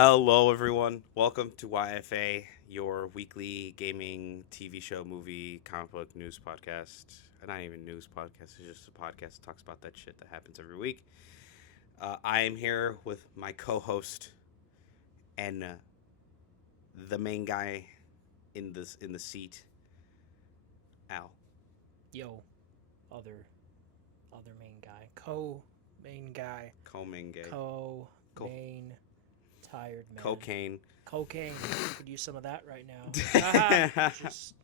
Hello, everyone. Welcome to YFA, your weekly gaming TV show, movie, comic book news podcast. Not even news podcast, it's just a podcast that talks about that shit that happens every week. I am here with my co-host and the main guy in the seat, Al. Yo, other main guy, co-main guy, Co-main guy. co-main tired man. Cocaine. Cocaine. Could use some of that right now.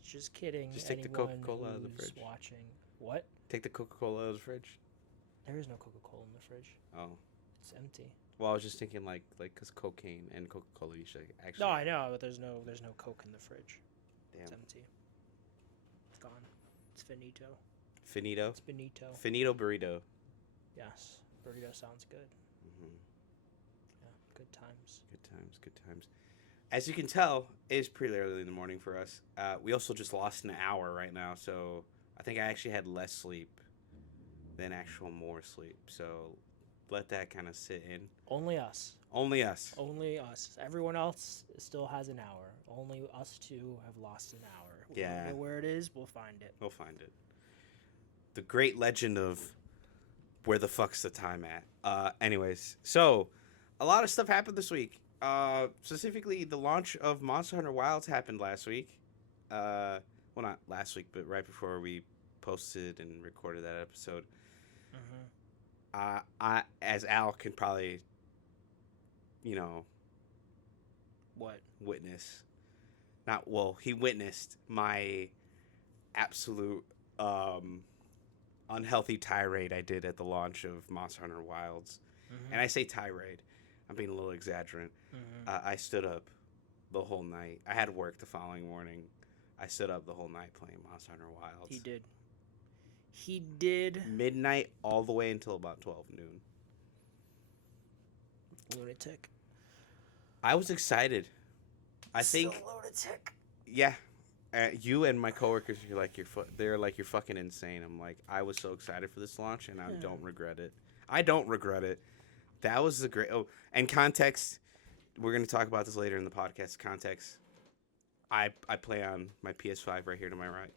Just kidding. Just take the Coca-Cola out of the who's fridge. Watching what? Take the Coca-Cola out of the fridge. There is no Coca-Cola in the fridge. Oh. It's empty. Well, I was just thinking like because cocaine and Coca-Cola you should actually. No, I know, but there's no Coke in the fridge. Damn. It's empty. It's gone. It's finito. Finito. It's finito. Finito burrito. Yes, burrito sounds good. Mm-hmm. Yeah, good times. Good times. As you can tell, it is pretty early in the morning for us. We also just lost an hour right now, so I think I actually had less sleep than actual more sleep. So let that kind of sit in. Only us. Only us. Only us. Everyone else still has an hour. Only us two have lost an hour. We Yeah. don't know where it is. We'll find it. We'll find it. The great legend of where the fuck's the time at. Anyways, so a lot of stuff happened this week. Specifically, the launch of Monster Hunter Wilds happened last week. Well, not last week, but right before we posted and recorded that episode. Mm-hmm. As Al can probably, What? witness. He witnessed my absolute unhealthy tirade I did at the launch of Monster Hunter Wilds. Mm-hmm. And I say tirade. I'm being a little exaggerant. Mm-hmm. I stood up the whole night. I had work the following morning. I stood up the whole night playing Monster Hunter Wilds. He did. Midnight all the way until about 12 noon. Lunatic. I was excited. I think. Still lunatic. Yeah. You and my coworkers are like they're like you're fucking insane. I'm like I was so excited for this launch and I don't regret it. I don't regret it. That was the great. Oh, and context. We're gonna talk about this later in the podcast. Context. I play on my PS5 right here to my right.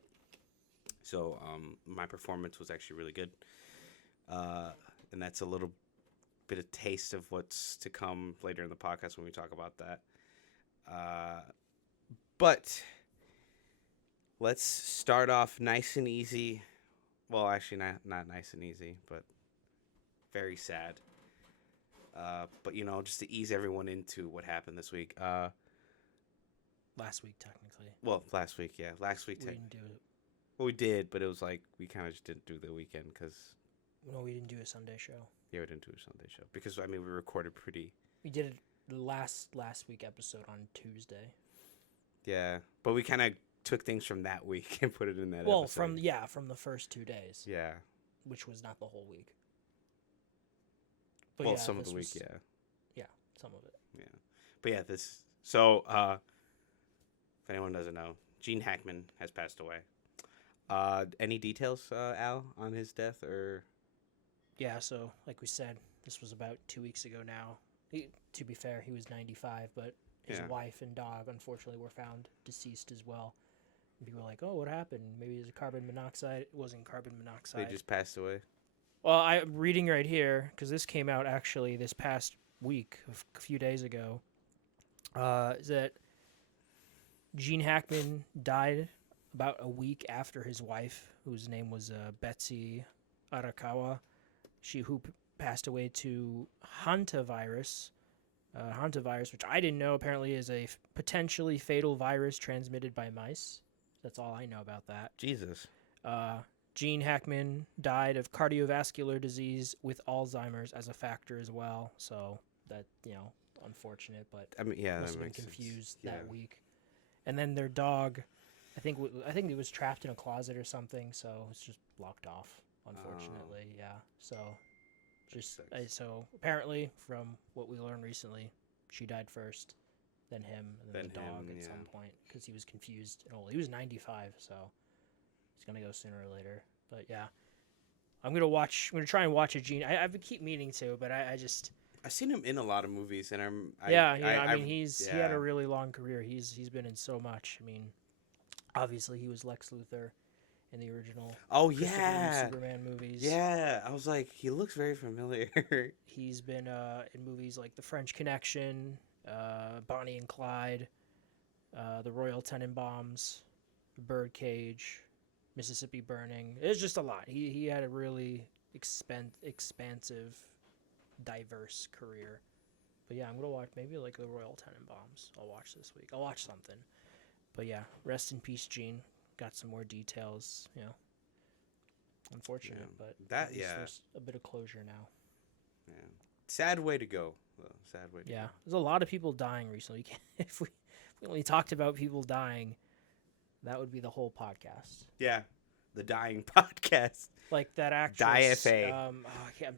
So my performance was actually really good. And that's a little bit of taste of what's to come later in the podcast when we talk about that. But let's start off nice and easy. Well, actually, not nice and easy, but very sad. But, just to ease everyone into what happened this week. Last week, technically. Well, last week, yeah. Last week, We didn't do it. well, we did, but it was like we kind of just didn't do the weekend because... No, we didn't do a Sunday show. Yeah, we didn't do a Sunday show. Because, we recorded pretty... We did it the last week episode on Tuesday. Yeah, but we kind of took things from that week and put it in that Well, episode. from the first 2 days. Yeah. Which was not the whole week. But Well, yeah, some of this the week, was- yeah. Yeah, some of it. Yeah. But yeah, this... So, if anyone doesn't know, Gene Hackman has passed away. Any details, Al, on his death or... Yeah, so like we said, this was about 2 weeks ago now. To be fair, he was 95, but his wife and dog, unfortunately, were found deceased as well. And people were like, oh, what happened? Maybe it was carbon monoxide. It wasn't carbon monoxide. They just passed away? Well, I'm reading right here, because this came out actually this past week, a few days ago, is that Gene Hackman died about a week after his wife, whose name was Betsy Arakawa, who passed away to hantavirus. Hantavirus, which I didn't know, apparently is a potentially fatal virus transmitted by mice. That's all I know about that. Jesus. Gene Hackman died of cardiovascular disease with Alzheimer's as a factor as well. So that, unfortunate, but Yeah, must that have been makes confused sense. that Yeah. week. And then their dog, I think it was trapped in a closet or something, so it's just locked off. Unfortunately, yeah. So, so apparently, from what we learned recently, she died first, then him, and then the dog at some point because he was confused and old. He was 95, so he's gonna go sooner or later. But yeah, I'm gonna try and watch a Gene. I keep meaning to, but I just I've seen him in a lot of movies, and I mean, he had yeah. a really long career. He's been in so much. I mean, obviously he was Lex Luthor in the original Oh Christopher Reeve yeah, Superman movies. yeah. I was like, he looks very familiar. He's been in movies like The French Connection, Bonnie and Clyde, The Royal Tenenbaums, Birdcage, Mississippi Burning. It's just a lot. He had a really expansive, diverse career. But yeah, I'm gonna watch maybe like The Royal Tenenbaums. I'll watch this week. I'll watch something. But yeah, rest in peace, Gene. Got some more details. Unfortunate, but at least there's a bit of closure now. Yeah, sad way to go. Though. Sad way to go. There's a lot of people dying recently. If we only talked about people dying, that would be the whole podcast. Yeah, the dying podcast. Like that actress. DFA.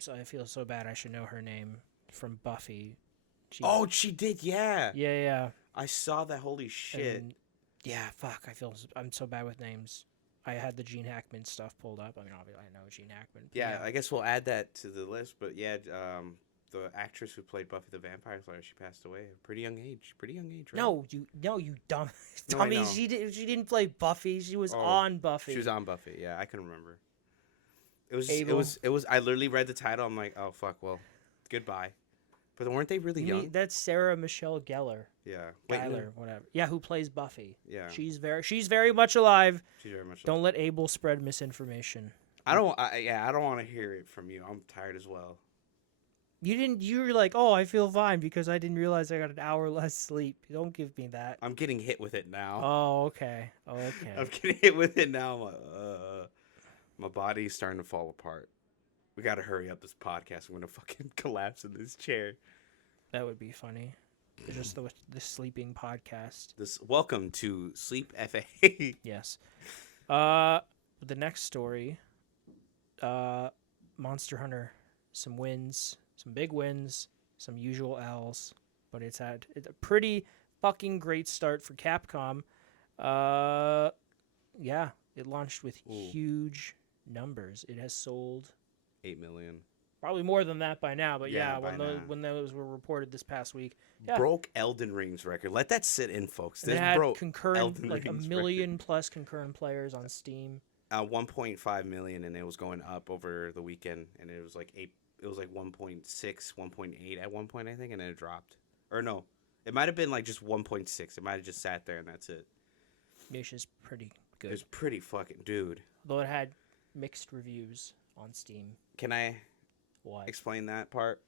I feel so bad. I should know her name from Buffy. She did. Yeah. Yeah. I saw that. Holy shit. Fuck. I'm so bad with names. I had the Gene Hackman stuff pulled up. I mean, obviously, I know Gene Hackman. Yeah, I guess we'll add that to the list. But yeah, the actress who played Buffy the Vampire Slayer, she passed away at a pretty young age. Pretty young age, right? No, you dumb No, dummy. She didn't play Buffy. She was on Buffy. She was on Buffy. Yeah, I can remember. It was. I literally read the title. I'm like, oh fuck. Well, goodbye. But weren't they really young? That's Sarah Michelle Gellar. Yeah. Gellar, whatever. Yeah, who plays Buffy? Yeah. She's very much alive. She's very much. Don't let Abel spread misinformation. I don't want to hear it from you. I'm tired as well. You were like, oh, I feel fine because I didn't realize I got an hour less sleep. Don't give me that. I'm getting hit with it now. Oh, okay. I'm getting hit with it now. I'm like, my body's starting to fall apart. We got to hurry up this podcast. I'm going to fucking collapse in this chair. That would be funny. Just the sleeping podcast. Welcome to Sleep FA. Yes. The next story, Monster Hunter, some wins, some big wins, some usual L's, but it's a pretty fucking great start for Capcom. It launched with huge numbers. It has sold 8 million. Probably more than that by now, but when those were reported this past week, broke Elden Ring's record. Let that sit in, folks. This broke concurrent, like 1 million plus concurrent players on Steam. 1.5 million, and it was going up over the weekend, and it was like 8. It was like 1.6, 1.8 at one point, I think, and then it dropped. Or no, it might have been like just 1.6. It might have just sat there, and that's it. Which is pretty good. It's pretty fucking dude. Though it had mixed reviews on Steam. Can I? What? Explain that part.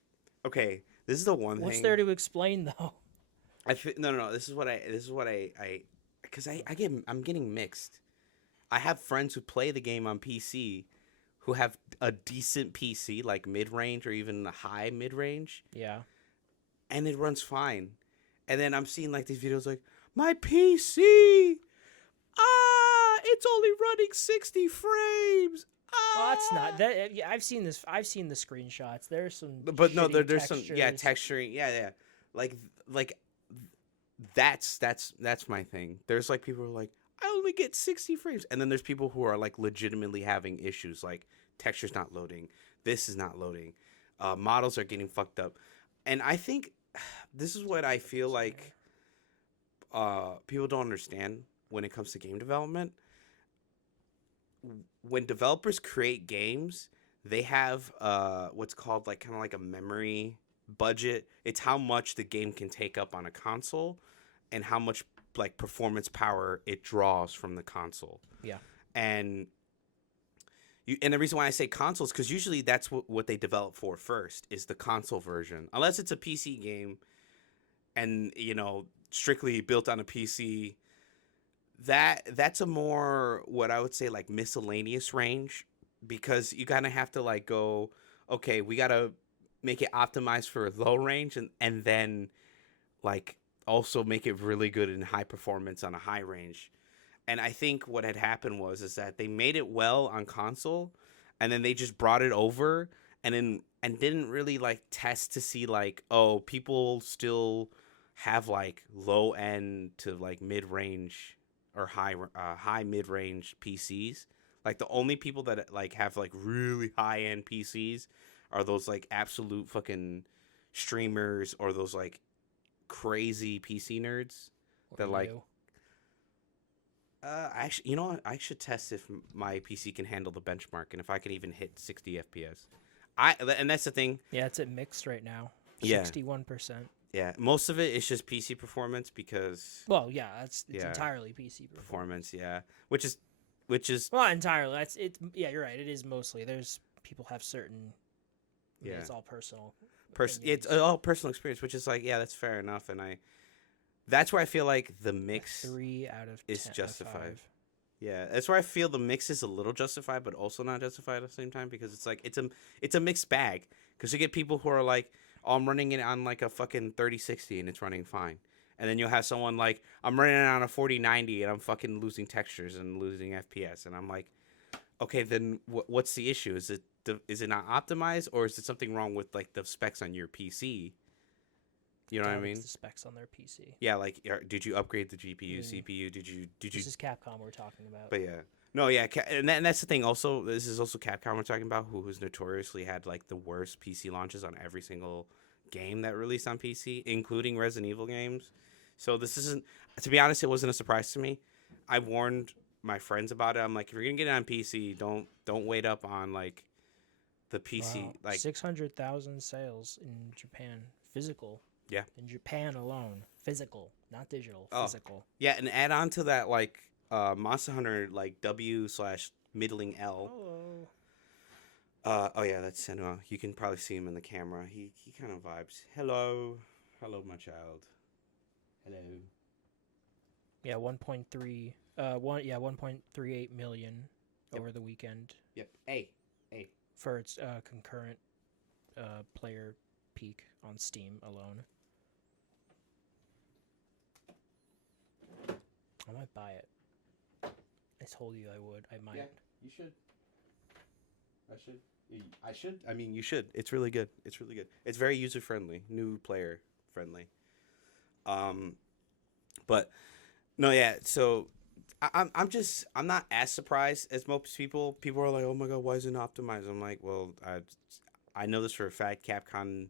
Okay, this is the one thing. What's there to explain though? No. This is what I because I'm getting mixed. I have friends who play the game on PC, who have a decent PC, like mid range or even a high mid range. Yeah. And it runs fine. And then I'm seeing like these videos like my PC. It's only running 60 frames. Well, that's not that. I've seen this. I've seen the screenshots. There's some, but no, there's textures. some, texturing, like that's my thing. There's like people who are like, I only get 60 frames, and then there's people who are like legitimately having issues, like texture's not loading, this is not loading, models are getting fucked up, and I think this is what I feel like people don't understand when it comes to game development. When developers create games, they have what's called like kind of like a memory budget. It's how much the game can take up on a console and how much like performance power it draws from the console. Yeah. And the reason why I say consoles, because usually that's what they develop for first is the console version. Unless it's a PC game and, strictly built on a PC, that's a more what I would say like miscellaneous range, because you kind of have to like go, okay, we got to make it optimized for low range and then like also make it really good in high performance on a high range. And I think what had happened is that they made it well on console and then they just brought it over and didn't really like test to see like, oh, people still have like low end to like mid range or high mid range PCs. Like the only people that like have like really high end PCs are those like absolute fucking streamers or those like crazy PC nerds Or that like. you. Actually, you know what? I should test if my PC can handle the benchmark and if I can even hit 60 FPS. And that's the thing. Yeah, it's at mixed right now. Yeah. 61%. Yeah, most of it is just PC performance because Well, yeah, it's Yeah. entirely PC performance, yeah, which is Well, not entirely. That's it. Yeah, you're right. It is mostly. There's people have certain. I mean, Yeah. it's all personal. it's opinions. all personal experience, which is like, yeah, that's fair enough, and that's where I feel like the mix 3 out of 10 is out of justified. 5. Yeah, that's where I feel the mix is a little justified, but also not justified at the same time because it's like it's a mixed bag because you get people who are like, oh, I'm running it on like a fucking 3060 and it's running fine, and then you'll have someone like I'm running it on a 4090 and I'm fucking losing textures and losing FPS, and I'm like, okay, then what's the issue? Is it not optimized or is it something wrong with like the specs on your PC? You know what I Doubt it's mean? The specs on their PC. Yeah, like did you upgrade the GPU, Mm. CPU? Did you? This is Capcom we're talking about. But yeah, no, yeah, and that's the thing. Also, this is also Capcom we're talking about, who's notoriously had like the worst PC launches on every single game that released on PC, including Resident Evil games. So this isn't, to be honest, it wasn't a surprise to me. I warned my friends about it. I'm like, if you're gonna get it on PC, don't wait up on like the PC. Wow. Like, 600,000 sales in Japan, physical. Yeah. In Japan alone, physical, not digital, Oh. physical. yeah, and add on to that like Monster Hunter like W/middling L. Oh. Oh yeah, that's Senua. You can probably see him in the camera. He kind of vibes. Hello, my child. Hello. Yeah, 1.3. 1.38 million Yep. over the weekend Yep. Hey. for its concurrent player peak on Steam alone. I might buy it. I told you I would. I might. Yeah, you should. I should. I mean, you should. It's really good. It's very user friendly, new player friendly. But no, yeah. So I'm not as surprised as most people. People are like, oh my god, why isn't it optimized? I'm like, well, I know this for a fact. Capcom.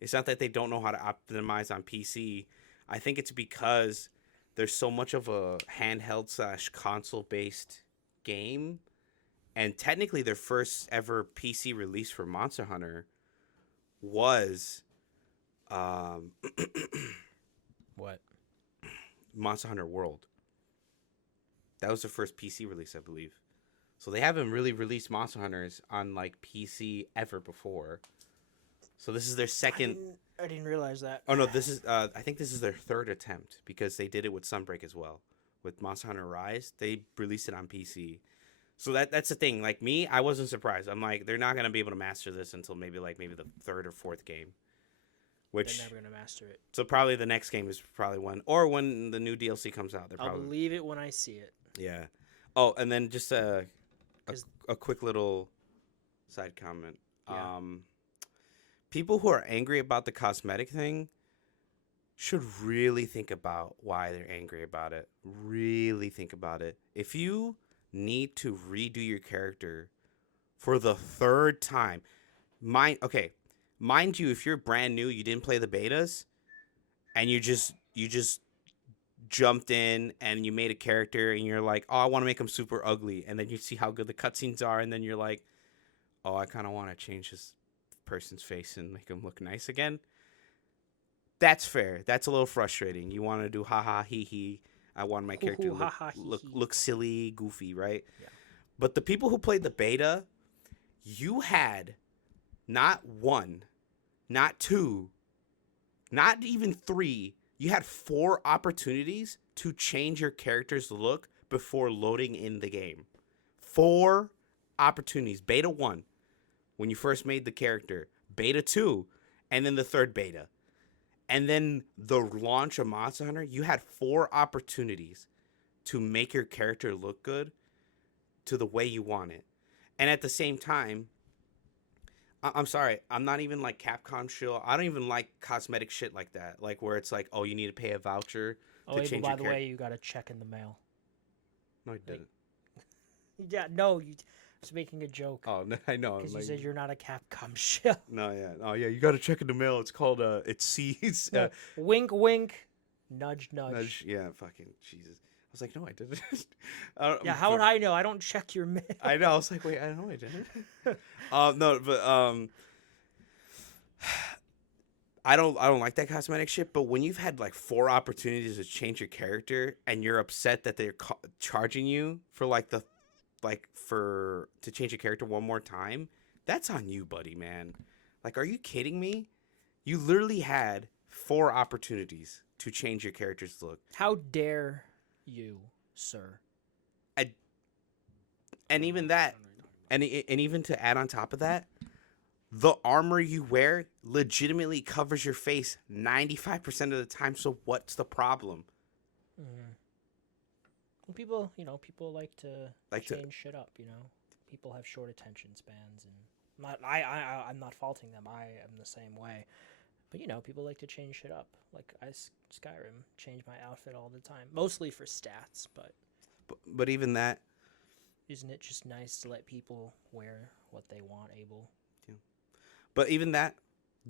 It's not that they don't know how to optimize on PC. I think it's because there's so much of a handheld / console based game, and technically their first ever PC release for Monster Hunter was What? Monster Hunter World. That was the first PC release, I believe. So they haven't really released Monster Hunters on like PC ever before. So this is their second. I didn't realize that. Oh no, this is. I think this is their third attempt because they did it with Sunbreak as well. With Monster Hunter Rise, they released it on PC. So that's the thing. Like me, I wasn't surprised. I'm like, they're not gonna be able to master this until maybe the third or fourth game. Which They're never gonna master it. so probably the next game is probably when the new DLC comes out. They're I'll probably believe it when I see it. yeah. Oh, and then just a 'Cause- quick little side comment. Yeah. People who are angry about the cosmetic thing should really think about why they're angry about it. Really think about it. If you need to redo your character for the third time, mind you, if you're brand new, you didn't play the betas, and you just jumped in and you made a character and you're like, oh, I want to make him super ugly, and then you see how good the cutscenes are, and then you're like, oh, I kind of want to change this person's face and make him look nice again. That's fair. That's a little frustrating. You want to do ha ha he he. I want my character to ha, ha, look silly, goofy, right? Yeah. But the people who played the beta, you had not one, not two, not even three. You had 4 opportunities to change your character's look before loading in the game. 4 opportunities. Beta 1, when you first made the character. Beta 2, and then the third beta. And then the launch of Monster Hunter, you had 4 opportunities to make your character look good to the way you want it. And at the same time, I'm sorry, I'm not even like Capcom shit. I don't even like cosmetic shit like that. Like where it's like, oh, you need to pay a voucher Oh, to wait, but change by your the character. way, you got a check in the mail. No, I didn't. Yeah, no, you. was making a joke. Oh, no, I know. Because Like, you said you're not a Capcom show. no, yeah. Oh, yeah. You got to check in the mail. It's called, it's C's. No, wink, wink. Nudge, nudge. Nudge. Yeah, fucking Jesus. I was like, no, I didn't. I don't, Yeah, how would I know? I don't check your mail. I know. I was like, wait, I know I didn't. No, but I don't like that cosmetic shit. But when you've had like 4 opportunities to change your character and you're upset that they're charging you for to change your character one more time, that's on you, buddy, man. Like, are you kidding me? You literally had 4 opportunities to change your character's look. How dare you, sir? And even that, and even to add on top of that, the armor you wear legitimately covers your face 95% of the time. So what's the problem? People like to change shit up. People have short attention spans, and I'm not faulting them. I am the same way. But people like to change shit up. Like Skyrim, change my outfit all the time, mostly for stats. But even that, isn't it just nice to let people wear what they want, Abel? Yeah. But even that,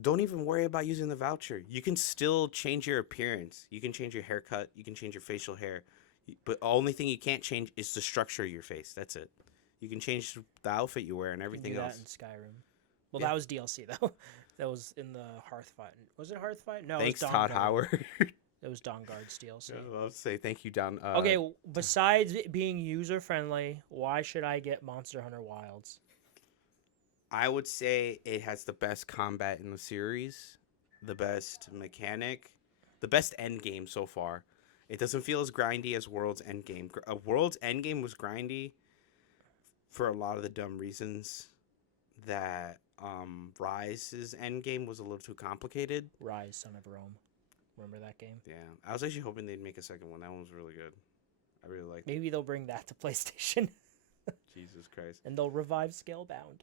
don't even worry about using the voucher. You can still change your appearance. You can change your haircut. You can change your facial hair. But the only thing you can't change is the structure of your face. That's it. You can change the outfit you wear and everything you can do else. That in Skyrim. Well, Yeah. That was DLC though. That was in the Hearthfire. Was it Hearthfire? No. Thanks, it was Todd Dawnguard. Howard. It was Dawnguard's DLC. Yeah, I'll say thank you, Don. Okay. Besides it being user friendly, why should I get Monster Hunter Wilds? I would say it has the best combat in the series, the best mechanic, the best end game so far. It doesn't feel as grindy as World's Endgame. World's Endgame was grindy for a lot of the dumb reasons that Rise's Endgame was a little too complicated. Rise, Son of Rome. Remember that game? Yeah, I was actually hoping they'd make a second one. That one was really good. I really liked it. Maybe they'll bring that to PlayStation. Jesus Christ. And they'll revive Scalebound.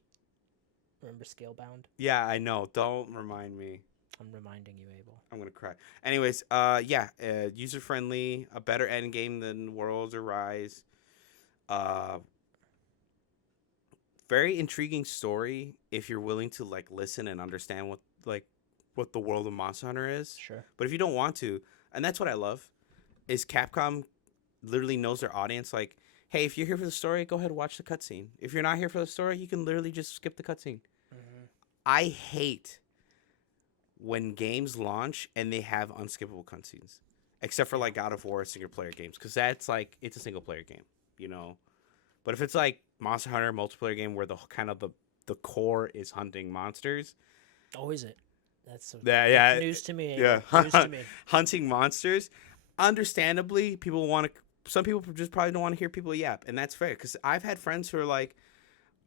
Remember Scalebound? Yeah, I know. Don't remind me. I'm reminding you, Abel. I'm gonna cry. Anyways, user friendly, a better end game than Worlds or Rise. Very intriguing story if you're willing to like listen and understand what the world of Monster Hunter is. Sure. But if you don't want to, and that's what I love, is Capcom literally knows their audience. Like, hey, if you're here for the story, go ahead and watch the cutscene. If you're not here for the story, you can literally just skip the cutscene. Mm-hmm. I hate when games launch and they have unskippable cutscenes, except for like God of War single player games, because that's like it's a single player game, But if it's like Monster Hunter multiplayer game where the core is hunting monsters, oh, is it? That's news to me. Yeah, news to me. Hunting monsters. Understandably, some people just probably don't want to hear people yap, and that's fair. Because I've had friends who are like,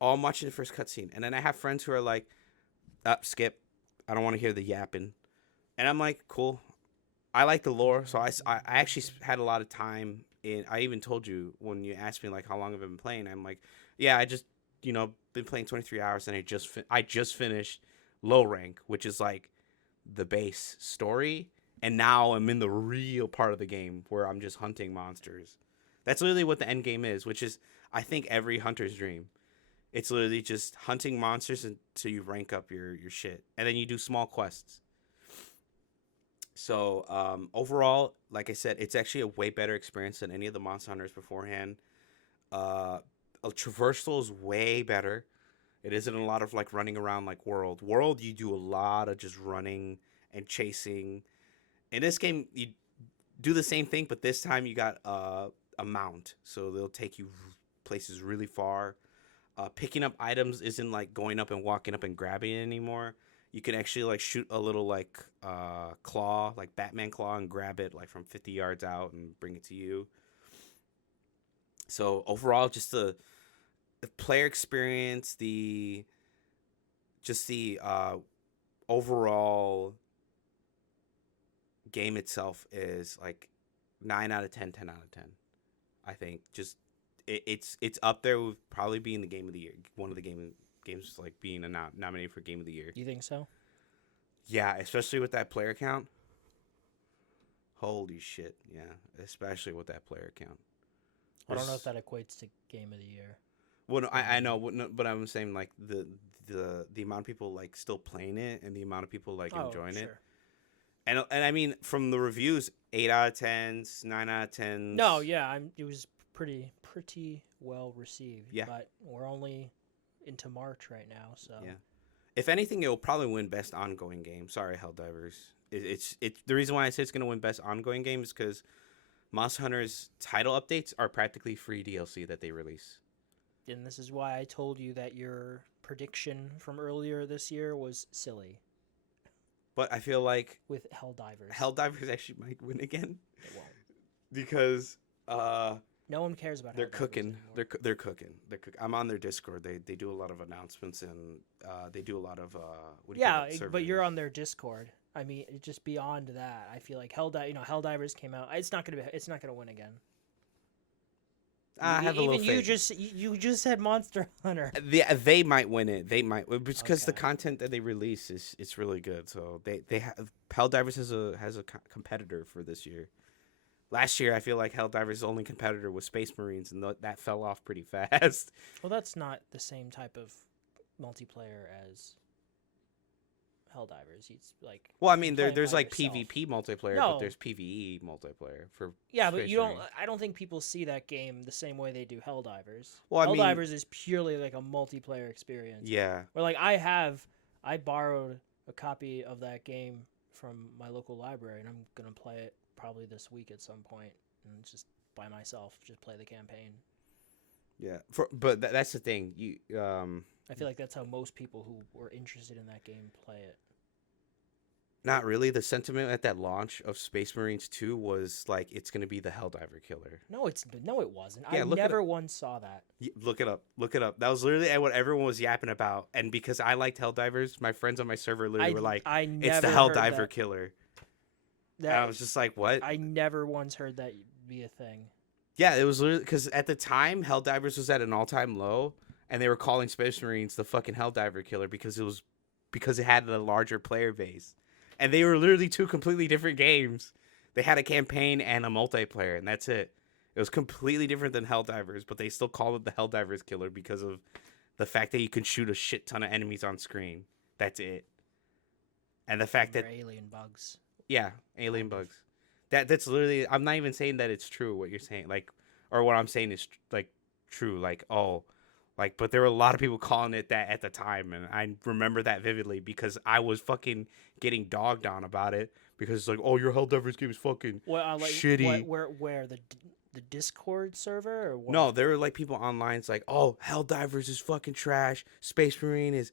"Oh, I'm watching the first cutscene," and then I have friends who are like, "Skip. I don't want to hear the yapping," and I'm like, "Cool. I like the lore, so I actually had a lot of time in. I even told you when you asked me like how long have I been playing. I'm like, yeah, I just been playing 23 hours, and I just finished low rank, which is like the base story, and now I'm in the real part of the game where I'm just hunting monsters. That's literally what the end game is, which is I think every hunter's dream. It's literally just hunting monsters until you rank up your shit, and then you do small quests. So overall, like I said, it's actually a way better experience than any of the Monster Hunters beforehand. Traversal is way better. It isn't a lot of like running around like World. World, you do a lot of just running and chasing. In this game, you do the same thing, but this time you got a mount, so they'll take you places really far. Picking up items isn't like going up and walking up and grabbing it anymore. You can actually like shoot a little like claw, like Batman claw, and grab it like from 50 yards out and bring it to you. So overall, just the player experience, the overall game itself is like 9 out of 10, 10 out of 10. I think just it's up there with probably being the game of the year. One of the games like being nominated for game of the year. You think so? Yeah, especially with that player count. Holy shit, yeah. Especially with that player count. I don't know if that equates to game of the year. Well, no, I know, but I'm saying like the amount of people like still playing it and the amount of people like enjoying it. Sure. And I mean from the reviews, 8 out of 10s, 9 out of 10s. No, yeah, it was pretty well received. Yeah. But we're only into March right now, so Yeah. If anything, it will probably win best ongoing game. Sorry, Helldivers. It's the reason why I say it's gonna win best ongoing game is because Monster Hunter's title updates are practically free DLC that they release. And this is why I told you that your prediction from earlier this year was silly But I feel like with Helldivers. Helldivers actually might win again It won't. because No one cares about they're Helldivers cooking. anymore. They're cooking. I'm on their Discord. They do a lot of announcements and they do a lot of what do you call it? But you're Surveys. on their Discord. I mean, just beyond that, I feel like Helldivers came out. It's not gonna win again. I have a little Even you faith. you just said Monster Hunter. They might win it. They might because the Okay. content that they release is it's really good. So they have Helldivers has a competitor for this year. Last year, I feel like Helldivers' only competitor was Space Marines, and that fell off pretty fast. Well, that's not the same type of multiplayer as Helldivers. It's like Well, I mean, playing there's by like yourself. PvP multiplayer, No. but there's PvE multiplayer for Yeah, but Space you don't. Marine. I don't think people see that game the same way they do Helldivers. Well, I mean- Helldivers is purely like a multiplayer experience. Yeah, Or like I borrowed a copy of that game from my local library, and I'm gonna play it probably this week at some point, and just by myself, just play the campaign. yeah. But that's the thing. I feel like that's how most people who were interested in that game play it. Not really. The sentiment at that launch of Space Marines 2 was like it's gonna be the Helldiver killer. No, it wasn't. Yeah, I look it never once saw that. Look it up. Look it up. That was literally what everyone was yapping about. And because I liked Helldivers, my friends on my server literally were like, I "It's never the heard Helldiver that. killer." That- And I was just like, "What?" I never once heard that be a thing. Yeah, it was literally because at the time Helldivers was at an all-time low, and they were calling Space Marines the fucking Helldiver killer because it had a larger player base, and they were literally two completely different games. They had a campaign and a multiplayer, and that's it. It was completely different than Helldivers, but they still called it the Helldivers killer because of the fact that you can shoot a shit ton of enemies on screen. That's it. And the fact that They're alien bugs. yeah, alien bugs. That's literally. I'm not even saying that it's true what you're saying, like, or what I'm saying is like true, like but there were a lot of people calling it that at the time, and I remember that vividly because I was fucking getting dogged on about it because it's like, oh, your Helldivers game is fucking Well, shitty. Where the Discord server or what? No, there were like people online. It's like, oh, Helldivers is fucking trash. Space Marine is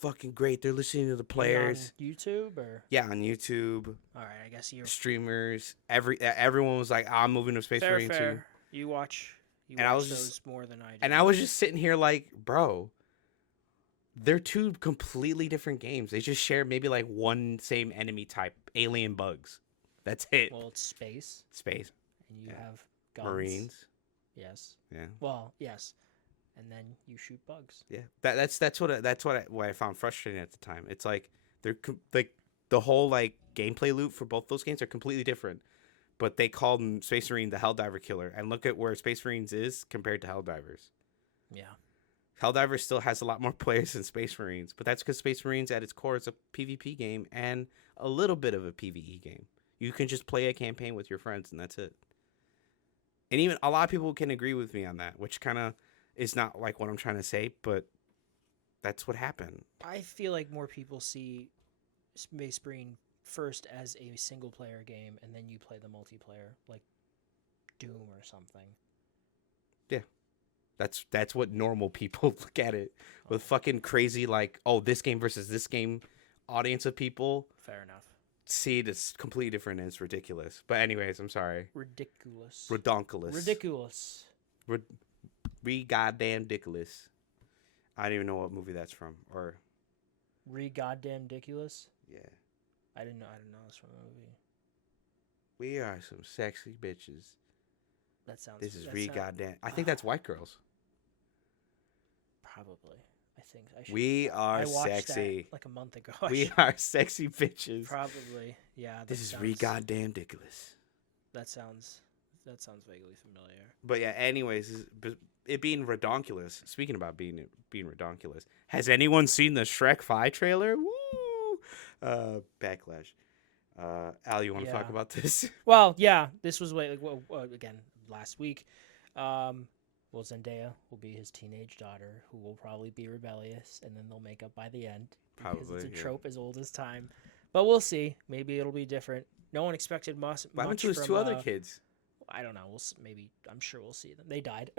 fucking great. They're listening to the players. on YouTube or Yeah, on YouTube, all right. I guess you're streamers. Everyone was like, I'm moving to Space Marine too. fair. You watch And I was those just- more than I do. And I was just sitting here like, bro, they're two completely different games. They just share maybe like one same enemy type, alien bugs. That's it. well, it's space, Space, and you Yeah. have guns. Marines. Yes. Yeah, Well, yes, and then you shoot bugs. yeah. That's what I found frustrating at the time. It's like like the whole like gameplay loop for both those games are completely different, but they called Space Marine the Helldiver killer. And look at where Space Marines is compared to Helldivers. Yeah. Helldivers still has a lot more players than Space Marines, but that's because Space Marines at its core is a PvP game and a little bit of a PvE game. You can just play a campaign with your friends and that's it. And even a lot of people can agree with me on that, which kind of is not like what I'm trying to say, but that's what happened. I feel like more people see Space Marine first as a single player game, and then you play the multiplayer, like Doom or something. That's what normal people look at it with fucking crazy like, oh, this game versus this game audience of people Fair enough. see it as completely different and it's ridiculous. But anyways, I'm sorry. Ridiculous. Redonkulous. Ridiculous. We goddamn ridiculous. I don't even know what movie that's from. Or Goddamn ridiculous. yeah. I didn't know it's from a movie. We are some sexy bitches. That sounds. This is that sound- goddamn. I think that's White Girls. Probably. I think I should. We are I watched sexy. that like a month ago. We are sexy bitches. Probably. Yeah. This is goddamn ridiculous. That sounds vaguely familiar. But yeah, anyways, it being redonkulous. Speaking about being redonkulous, has anyone seen the Shrek 5 trailer? Woo! Backlash. Al, you want to talk Yeah. about this? Well, yeah, this was again last week. Well, Zendaya will be his teenage daughter, who will probably be rebellious, and then they'll make up by the end because Probably, it's a yeah. trope as old as time. But we'll see. Maybe it'll be different. No one expected much What happened much to his from. two other kids? I don't know. Maybe I'm sure we'll see them. They died.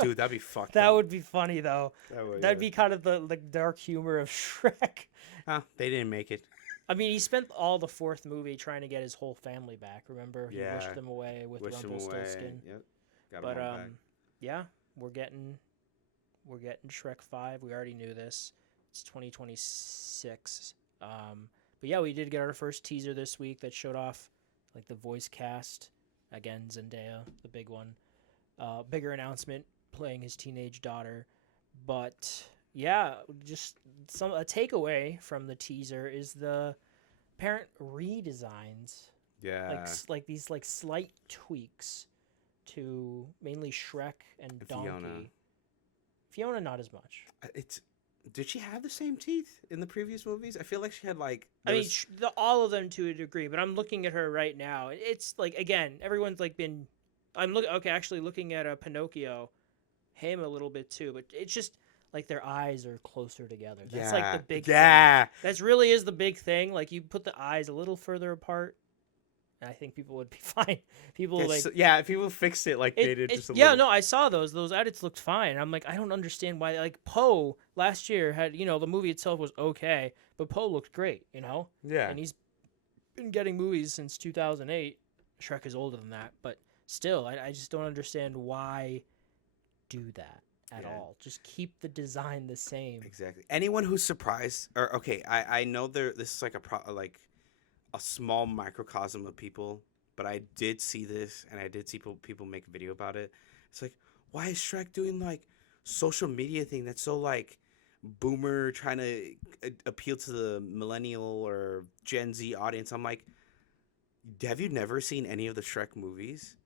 Dude, that'd be fucked That up. would be funny though. That'd be kind of the dark humor of Shrek. Huh, they didn't make it. I mean, he spent all the fourth movie trying to get his whole family back. Remember, he Yeah. wished them away with Wish them away. Rumpelstiltskin. Yep. Got But them all back. yeah, we're getting Shrek 5. We already knew this. It's 2026. But yeah, we did get our first teaser this week that showed off like the voice cast. Again, Zendaya, the big one. Bigger announcement, playing his teenage daughter. But yeah, just a takeaway from the teaser is the apparent redesigns, Yeah. like these like slight tweaks to mainly Shrek and Donkey. Fiona, not as much. Did she have the same teeth in the previous movies? I feel like she had like. I mean, all of them to a degree, but I'm looking at her right now. It's like again, everyone's like been. Actually looking at a Pinocchio, him a little bit too, but it's just like their eyes are closer together. That's like the big. Yeah. Thing. That's really is the big thing. Like you put the eyes a little further apart, and I think people would be fine. People people fixed it like they did. Just a little. No, I saw those. Those edits looked fine. I'm like, I don't understand why. Like Poe last year had, the movie itself was okay, but Poe looked great. Yeah. And he's been getting movies since 2008. Shrek is older than that, but still, I just don't understand why do that at all. Just keep the design the same. Exactly. Anyone who's surprised, or okay, I know this is like a small microcosm of people, but I did see this, and I did see people make a video about it. It's like, why is Shrek doing like social media thing that's so like boomer, trying to appeal to the millennial or Gen Z audience? I'm like, have you never seen any of the Shrek movies?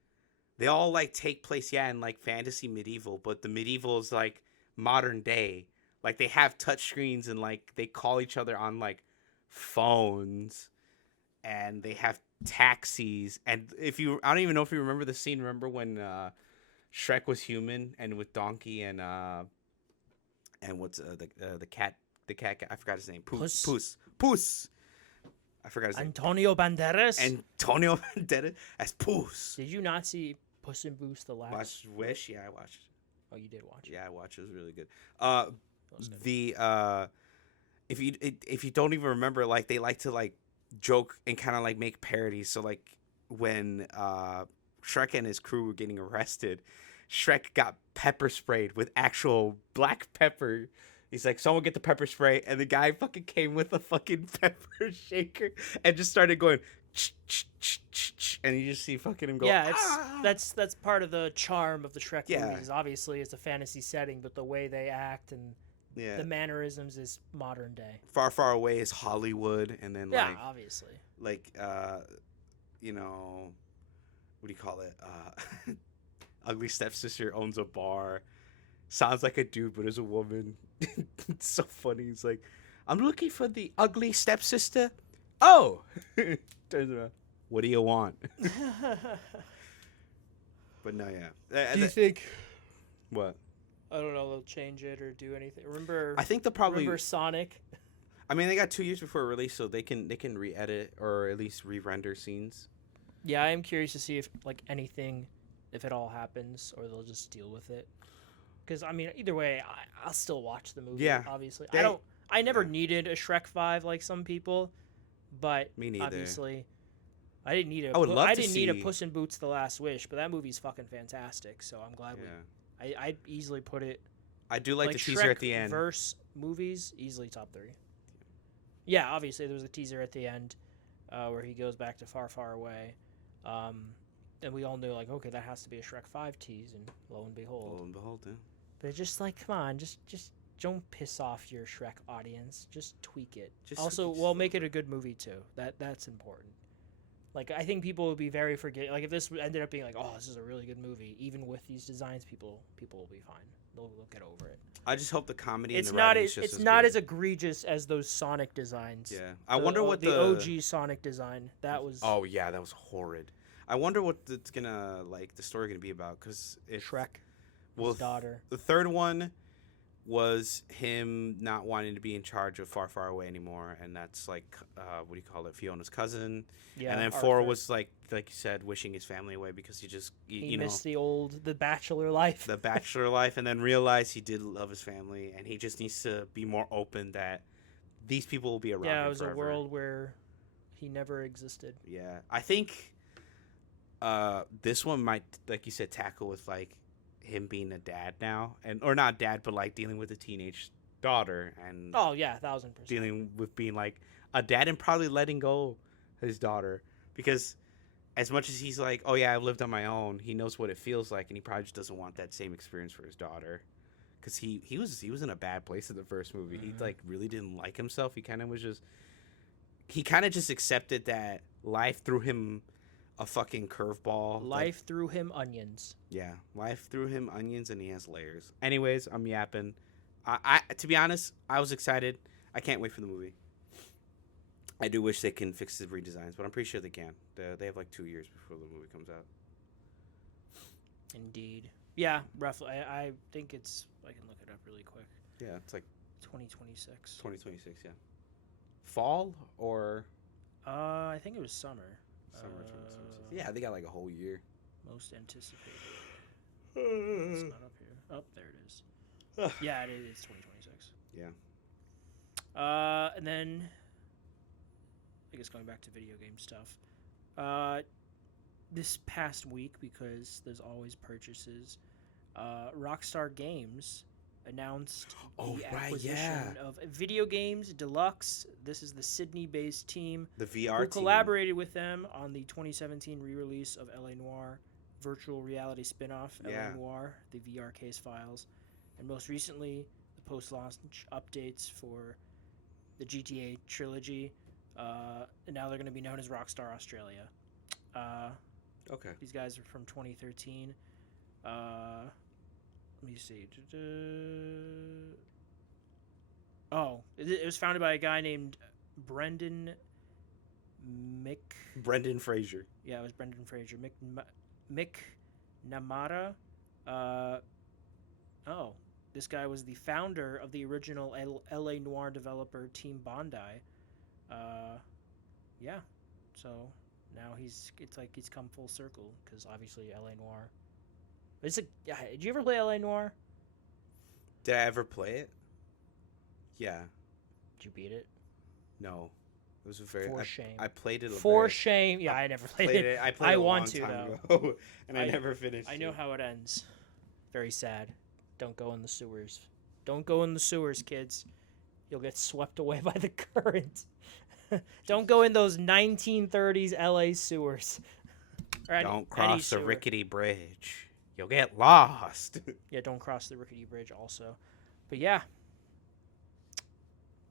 They all like take place, in like fantasy medieval, but the medieval is like modern day. Like they have touch screens and like they call each other on like phones, and they have taxis. And I don't even know if you remember the scene. Remember when Shrek was human and with Donkey and what's the cat guy? I forgot his name. Puss. I forgot his name. Antonio Banderas as Puss. Did you not see Puss in Boots the last? Wish? Yeah, I watched. Oh, you did watch it. Yeah, I watched. It was really good. If you don't even remember, like they like to like joke and kind of like make parodies. So like when Shrek and his crew were getting arrested, Shrek got pepper sprayed with actual black pepper. He's like, someone get the pepper spray, and the guy fucking came with a fucking pepper shaker and just started going, and you just see fucking him go. Yeah, that's part of the charm of the Shrek movies. Obviously, it's a fantasy setting, but the way they act and the mannerisms is modern day. Far, far away is Hollywood, and then obviously, what do you call it? Ugly Stepsister owns a bar. Sounds like a dude, but is a woman. It's so funny. He's like, I'm looking for the ugly stepsister. Oh! Turns around. What do you want? But no, yeah. Do you think... What? I don't know, they'll change it or do anything. Remember... I think they'll probably... Remember Sonic? I mean, they got 2 years before release, so they can re-edit or at least re-render scenes. Yeah, I am curious to see if, like, anything, if it all happens, or they'll just deal with it. Because, I mean, either way, I'll still watch the movie, obviously. I never needed a Shrek 5 like some people, but me neither. Obviously, I didn't need a Puss in Boots: The Last Wish, but that movie's fucking fantastic, so I'm glad I'd easily put it. I do like the teaser Shrek at the end. Verse movies, easily top 3. Yeah, obviously, there was a teaser at the end where he goes back to Far, Far Away. And we all knew, like, okay, that has to be a Shrek 5 tease, and lo and behold, yeah. But it's just like, come on, just don't piss off your Shrek audience. Just tweak it. Make it a good movie too. That's important. Like, I think people would be very forget. Like, if this ended up being like, oh, this is a really good movie, even with these designs, people will be fine. They'll get over it. I just hope the comedy It's and the not writing is just it's as not good. as egregious as those Sonic designs. Yeah, I wonder what the OG Sonic design that was. Oh yeah, that was horrid. I wonder what it's gonna the story gonna be about because Shrek, his daughter. The third one was him not wanting to be in charge of Far Far Away anymore, and that's what do you call it, Fiona's cousin. Yeah, and then Arthur. 4 was like you said, wishing his family away because he just he missed the bachelor life. The bachelor life, and then realized he did love his family, and he just needs to be more open that these people will be around. Yeah, him it was forever. a world where he never existed. Yeah, I think this one might, like you said, tackle with him being a dad now, or not dad, but dealing with a teenage daughter, and oh yeah, 1000%. dealing with being a dad and probably letting go his daughter, because as much as he's oh yeah, I've lived on my own, he knows what it feels like, and he probably just doesn't want that same experience for his daughter, because he was in a bad place in the first movie. Mm-hmm. He really didn't like himself. He kind of just accepted that life threw him a fucking curveball. Life threw him onions. Yeah, life threw him onions, and he has layers. Anyways, I'm yapping. I to be honest, I was excited. I can't wait for the movie. I do wish they can fix the redesigns, but I'm pretty sure they can. They have 2 years before the movie comes out. Indeed. Yeah, roughly. I think it's. I can look it up really quick. Yeah, it's 2026. 2026. Yeah. Fall or I think it was summer. summer 2026. Yeah, they got a whole year. Most anticipated. It's not up here. Oh, there it is. Yeah, it is 2026. Yeah. And then I guess going back to video game stuff. This past week, because there's always purchases, Rockstar Games announced the acquisition of Video Games Deluxe. This is the Sydney-based team The VR who team. collaborated with them on the 2017 re-release of LA Noire virtual reality spin-off, Yeah. LA Noire, the VR case files, and most recently the post-launch updates for the GTA trilogy. And now they're going to be known as Rockstar Australia. Okay. These guys are from 2013. Let me see. Oh, it was founded by a guy named Brendan Fraser. Yeah, it was Brendan Fraser. Mick Namara. This guy was the founder of the original LA Noire developer Team Bondi. Yeah, so now it's come full circle because obviously LA Noire. Did you ever play LA Noire? Did I ever play it? Yeah. Did you beat it? No. It was shame. I played it. Shame. Yeah, I never played it. I played it a want long to time though, ago, and I never finished. I know how it ends. Very sad. Don't go in the sewers. Don't go in the sewers, kids. You'll get swept away by the current. Don't go in those 1930s LA sewers. Don't cross the rickety bridge. You'll get lost. Yeah, don't cross the rickety bridge also. But yeah.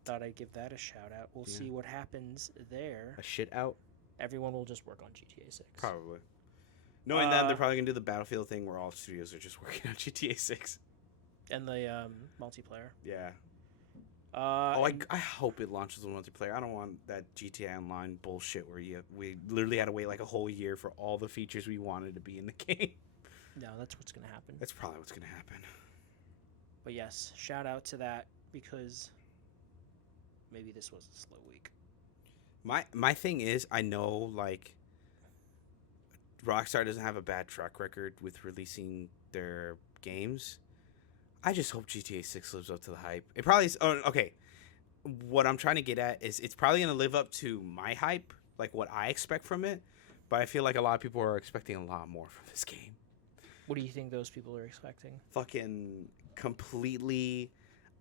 Thought I'd give that a shout out. We'll see what happens there. A shit out? Everyone will just work on GTA 6. Probably. Knowing that, they're probably going to do the Battlefield thing where all studios are just working on GTA 6. And the multiplayer. Yeah. I hope it launches with multiplayer. I don't want that GTA Online bullshit where we literally had to wait a whole year for all the features we wanted to be in the game. No, that's what's going to happen. That's probably what's going to happen. But yes, shout out to that because maybe this was a slow week. My thing is, I know Rockstar doesn't have a bad track record with releasing their games. I just hope GTA 6 lives up to the hype. It probably is. Oh, okay. What I'm trying to get at is it's probably going to live up to my hype, what I expect from it. But I feel like a lot of people are expecting a lot more from this game. What do you think those people are expecting? Fucking completely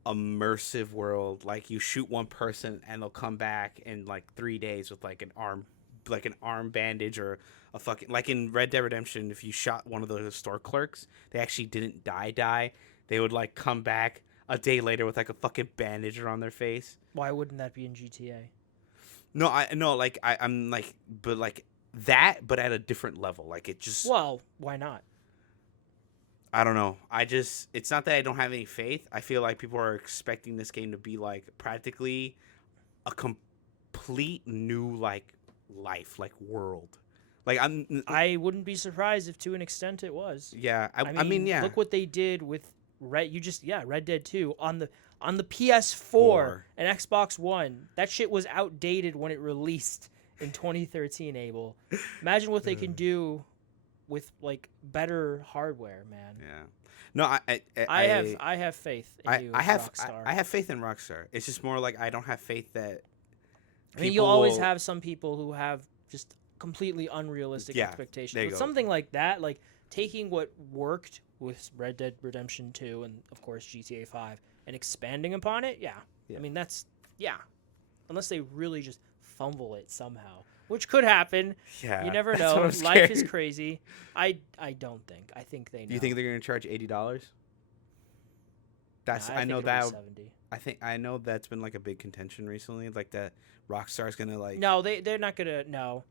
immersive world. You shoot one person and they'll come back in 3 days with an arm bandage or a fucking in Red Dead Redemption. If you shot one of the store clerks, they actually didn't die. They would come back a day later with a fucking bandage around their face. Why wouldn't that be in GTA? No, I'm but that, but at a different level. Like it just, Well, why not? I don't know. It's not that I don't have any faith. I feel like people are expecting this game to be like practically a complete new like life, like world. Like I wouldn't be surprised if, to an extent, it was. yeah. I I mean, yeah. look what they did with Red. Red Dead 2 on the PS4 Four. and Xbox One. That shit was outdated when it released in 2013. Abel, imagine what they can do with like better hardware, man. Yeah. No, I have faith in you, Rockstar. I have faith in Rockstar. It's just more like I don't have faith that. I mean, you'll always will- have some people who have just completely unrealistic Yeah, expectations. there you But go. something like that, like taking what worked with Red Dead Redemption 2 and of course GTA 5 and expanding upon it, yeah. Yeah. I mean, unless they really just fumble it somehow, which could happen. Yeah, You never that's know. what I'm Life is scared. crazy. I don't think. I think they know. Do you think they're gonna charge $80? That's Nah, I know think that it'll be 70. I know that's been like a big contention recently. Like that Rockstar's gonna like No, they're not gonna. No,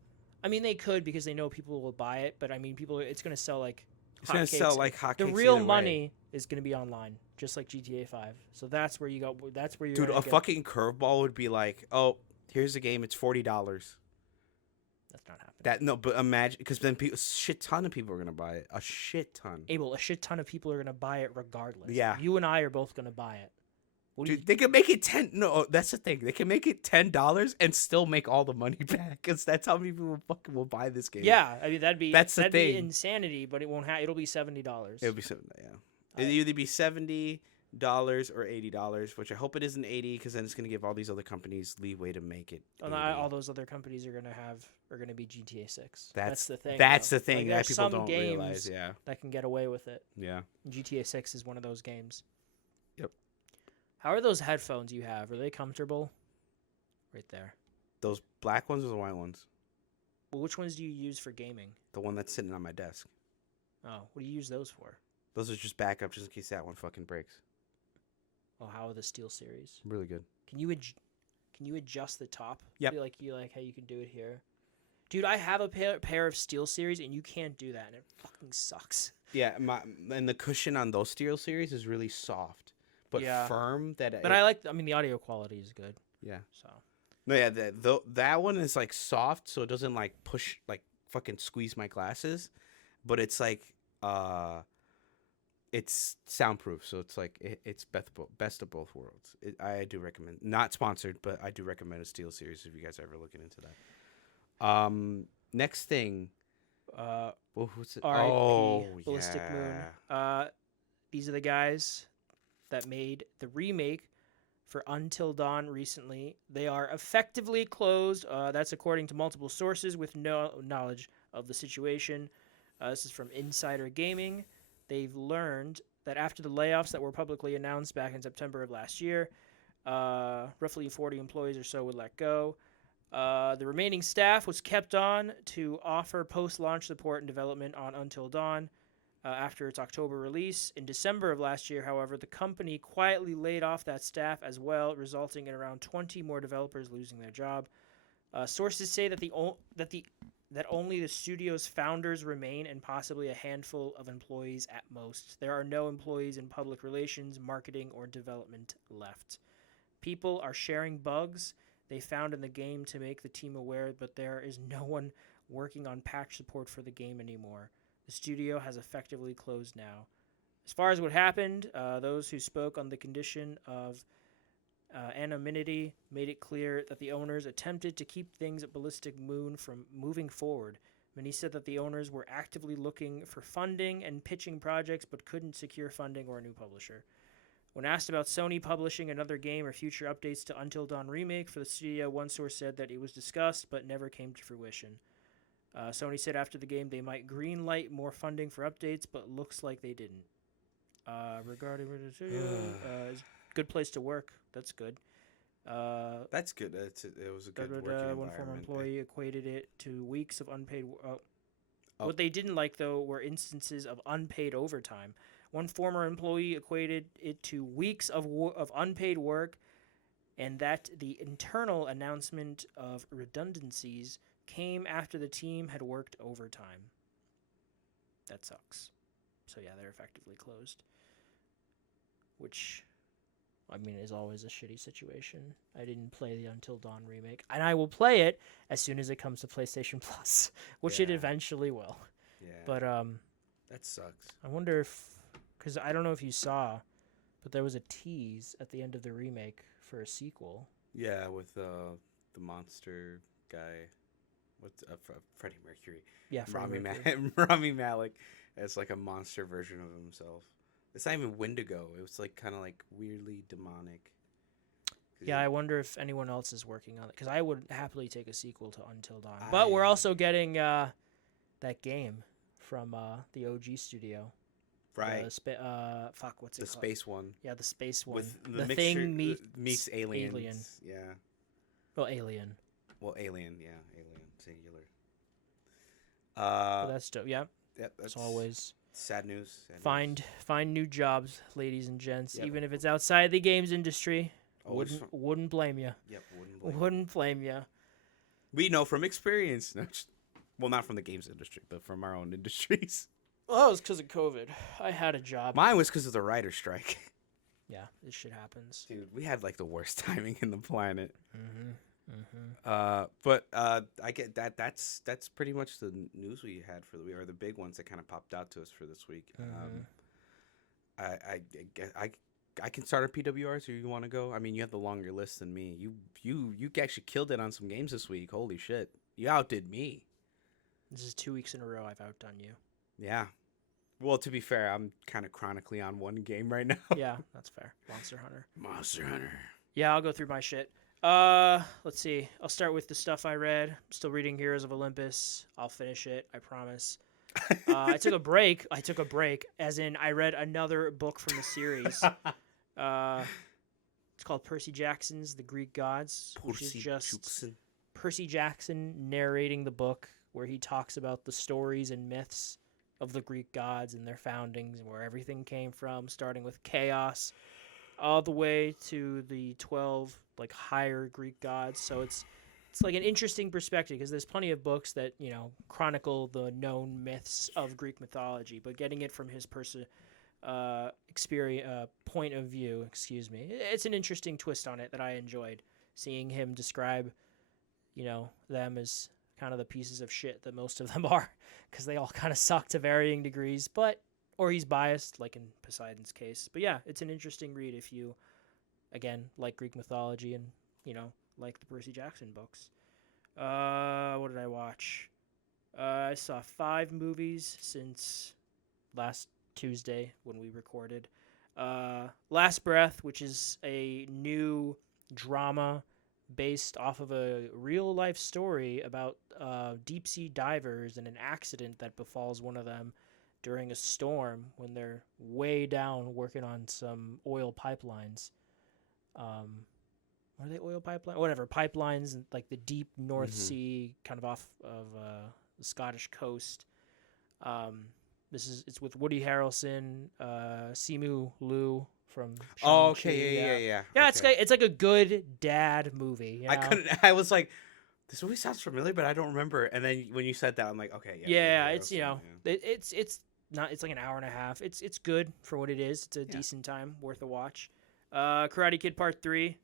I mean they could because they know people will buy it. But I mean, it's gonna sell like. it's gonna sell hotcakes. like hotcakes. The real either way. money is gonna be online, just like GTA 5. So that's where you go. That's where you're. Dude, gonna a get, fucking curveball would be like, oh, here's the game. It's $40. That's not happening. That no, but imagine because then a shit ton of people are gonna buy it. A shit ton. Abel, a shit ton of people are gonna buy it regardless. Yeah. You and I are both gonna buy it. What do Dude, they can make it 10. No, that's the thing. They can make it $10 and still make all the money back because that's how many people fucking will buy this game. Yeah, I mean that'd be That'd be thing. insanity, but it won't have. It'll be $70. It'll be it'll either be $70 or $80, which I hope it isn't 80 because then it's gonna give all these other companies leeway to make it. And 80. all those other companies are gonna be GTA 6. That's the thing. That's though. the thing Like, that there's people some don't games realize. Yeah. that can get away with it. Yeah. GTA 6 is one of those games. Yep. How are those headphones you have? Are they comfortable? Right there. Those black ones or the white ones? Well, which ones do you use for gaming? The one that's sitting on my desk. Oh, what do you use those for? Those are just backup just in case that one fucking breaks. Oh, how are the Steel Series? Really good. Can you adjust the top? Yep. Like how you can do it here. Dude, I have a pair of Steel Series and you can't do that and it fucking sucks. Yeah, and the cushion on those Steel Series is really soft, but Yeah. firm. But I mean the audio quality is good. Yeah. So No, yeah, that one is like soft, so it doesn't like push like fucking squeeze my glasses, but it's like it's soundproof, so it's like it's best of both worlds. I do recommend. Not sponsored, but I do recommend a Steel Series if you guys are ever looking into that. Next thing. What's it? R.I.P. Oh, Ballistic yeah. Moon. These are the guys that made the remake for Until Dawn recently. They are effectively closed. That's according to multiple sources with no knowledge of the situation. This is from Insider Gaming. They've learned that after the layoffs that were publicly announced back in September of last year, roughly 40 employees or so were let go. The remaining staff was kept on to offer post-launch support and development on Until Dawn after its October release. In December of last year, however, the company quietly laid off that staff as well, resulting in around 20 more developers losing their job. Sources say that that only the studio's founders remain and possibly a handful of employees at most. There are no employees in public relations, marketing, or development left. People are sharing bugs they found in the game to make the team aware, but there is no one working on patch support for the game anymore. The studio has effectively closed now. As far as what happened, those who spoke on the condition of anonymity made it clear that the owners attempted to keep things at Ballistic Moon from moving forward. Many said that the owners were actively looking for funding and pitching projects but couldn't secure funding or a new publisher. When asked about Sony publishing another game or future updates to Until Dawn Remake for the studio, one source said that it was discussed but never came to fruition. Sony said after the game they might greenlight more funding for updates, but looks like they didn't. Regarding the studio, it's a good place to work. That's good. That's good. It was a good working environment. One former employee equated it to weeks of unpaid. What they didn't like though were instances of unpaid overtime. One former employee equated it to weeks of unpaid work, and that the internal announcement of redundancies came after the team had worked overtime. That sucks. So yeah, they're effectively closed. Which, I mean, is always a shitty situation. I didn't play the Until Dawn remake, and I will play it as soon as it comes to PlayStation Plus, which it Yeah. eventually will. Yeah. But that sucks. I wonder if, because I don't know if you saw, but there was a tease at the end of the remake for a sequel. Yeah, with the monster guy, what's Freddie Mercury. Yeah, Rami Mercury. Rami Malek as like a monster version of himself. It's not even Wendigo. It was like kind of like weirdly demonic. Yeah, I wonder if anyone else is working on it, because I would happily take a sequel to Until Dawn. But we're also getting that game from the OG studio. Right. What's it called? The space one. Yeah, the space one. With the mixture, thing meets aliens. Alien. Yeah. Well, Alien. Well, alien. Yeah, alien. Singular. But that's dope. Yeah. Yep, As always. Sad news. Find new jobs, ladies and gents, Yep. even if it's outside the games industry. Always Wouldn't blame you. Yep, Wouldn't blame you. We know from experience. Well, not from the games industry, but from our own industries. Well, that was because of COVID. I had a job. Mine was because of the writer's strike. Yeah, this shit happens. Dude, we had like the worst timing in the planet. Mm-hmm. But I get that. That's pretty much the news we had for the week, or the big ones that kind of popped out to us for this week. I can start our PWRs, or you want to go? I mean, you have the longer list than me. You actually killed it on some games this week. Holy shit, you outdid me. This is 2 weeks in a row I've outdone you. Yeah. Well, to be fair, I'm kind of chronically on one game right now. Yeah, that's fair. Monster Hunter. Monster Hunter. Yeah, I'll go through my shit. Let's see. I'll start with the stuff I read. I'm still reading Heroes of Olympus. I'll finish it, I promise. I took a break. As in, I read another book from the series. It's called Percy Jackson's The Greek Gods, which is just Percy Jackson narrating the book, where he talks about the stories and myths of the Greek gods and their foundings and where everything came from, starting with chaos all the way to the 12 like higher Greek gods. So it's like an interesting perspective, because there's plenty of books that, you know, chronicle the known myths of Greek mythology, but getting it from his point of view, it's an interesting twist on it that I enjoyed, seeing him describe, you know, them as kind of the pieces of shit that most of them are, because they all kind of suck to varying degrees, or he's biased, like in Poseidon's case. But yeah, it's an interesting read if you, again, like Greek mythology and, you know, like the Percy Jackson books. What did I watch? I saw 5 movies since last Tuesday when we recorded. Last Breath, which is a new drama based off of a real life story about deep sea divers and an accident that befalls one of them during a storm when they're way down working on some oil pipelines. Are they oil pipelines? Whatever, pipelines in like the deep North Sea, kind of off of the Scottish coast. It's with Woody Harrelson, Simu Liu from Shang-Chi. Yeah. Yeah, okay. it's like a good dad movie. You know? I was like, this movie sounds familiar, but I don't remember. And then when you said that, I'm like, okay, yeah. It's, you know, it's not. It's like an hour and a half. It's good for what it is. It's a decent time, worth a watch. Karate Kid Part 3.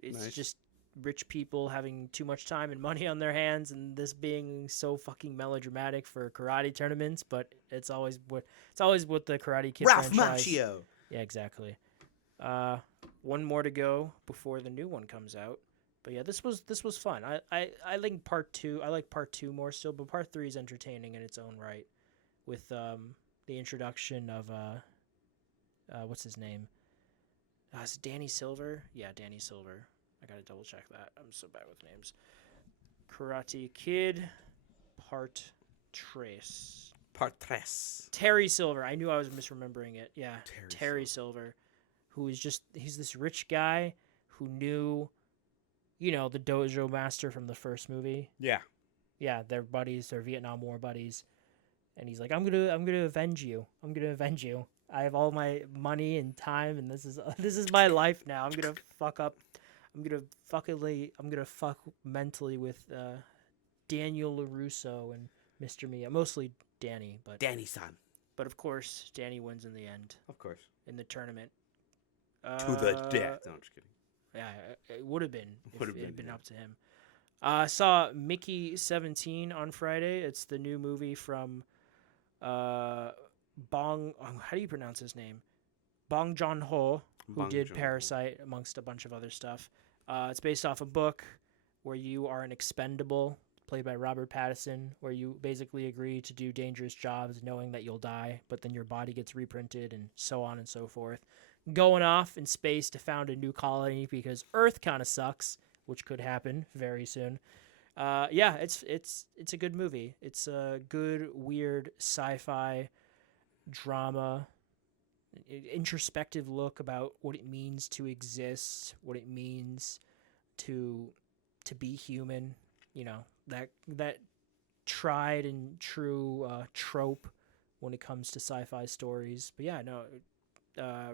It's just rich people having too much time and money on their hands, and this being so fucking melodramatic for karate tournaments. But it's always what the Karate Kid Ralph franchise. Macchio. Yeah, exactly. One more to go before the new one comes out. But yeah, this was fun. I like Part 2. I like Part 2 more still, but Part 3 is entertaining in its own right, with the introduction of what's his name? Is it Danny Silver? Yeah, Danny Silver. I gotta double check that. I'm so bad with names. Karate Kid, Part 3. Terry Silver. I knew I was misremembering it. Yeah, Terry Silver, who is he's this rich guy who knew, you know, the dojo master from the first movie. Yeah. Yeah, they're buddies. They're Vietnam War buddies. And he's like, I'm gonna avenge you. I have all my money and time, and this is my life now. I'm gonna fuck mentally with Daniel LaRusso and Mr. Miyagi. Mostly Danny, Danny-san. but of course Danny wins in the end Of course. in the tournament. To the death. No, I'm just kidding. Yeah, it would have been if Would've it had been, been yeah. up to him. I saw Mickey 17 on Friday. It's the new movie from Bong. How do you pronounce his name? Bong Joon-ho, who Bong did Joon-ho. Parasite amongst a bunch of other stuff. It's based off a book where you are an expendable, played by Robert Pattinson, where you basically agree to do dangerous jobs knowing that you'll die, but then your body gets reprinted and so on and so forth. Going off in space to found a new colony because Earth kind of sucks, which could happen very soon. Yeah, it's a good movie. It's a good, weird sci-fi drama, introspective look about what it means to exist, what it means to be human. You know, that tried and true trope when it comes to sci-fi stories. But yeah, no,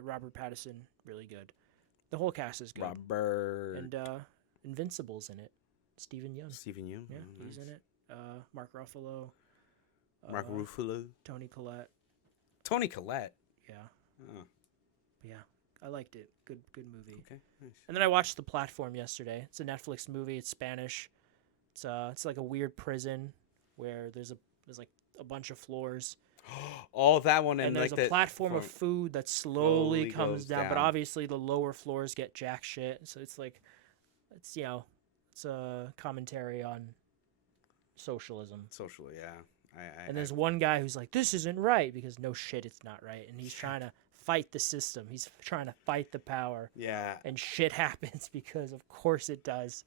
Robert Pattinson, really good. The whole cast is good. Robert. And Invincible's in it. Stephen Yeun. Stephen Yeun. Yeah, Oh, he's nice. in it. Mark Ruffalo. Mark Ruffalo. Tony Collette. Tony Collette. Yeah. Oh, But yeah, I liked it. Good movie. okay. Nice. And then I watched The Platform yesterday. It's a Netflix movie. It's Spanish. It's like a weird prison where there's like a bunch of floors. Oh, that one. And there's like a platform of food that slowly comes goes down, but down. obviously the lower floors get jack shit. So it's like, it's a commentary on socialism. Socially, yeah. And there's one guy who's like, this isn't right, because no shit, it's not right. And he's trying to fight the system. He's trying to fight the power. Yeah. And shit happens because of course it does.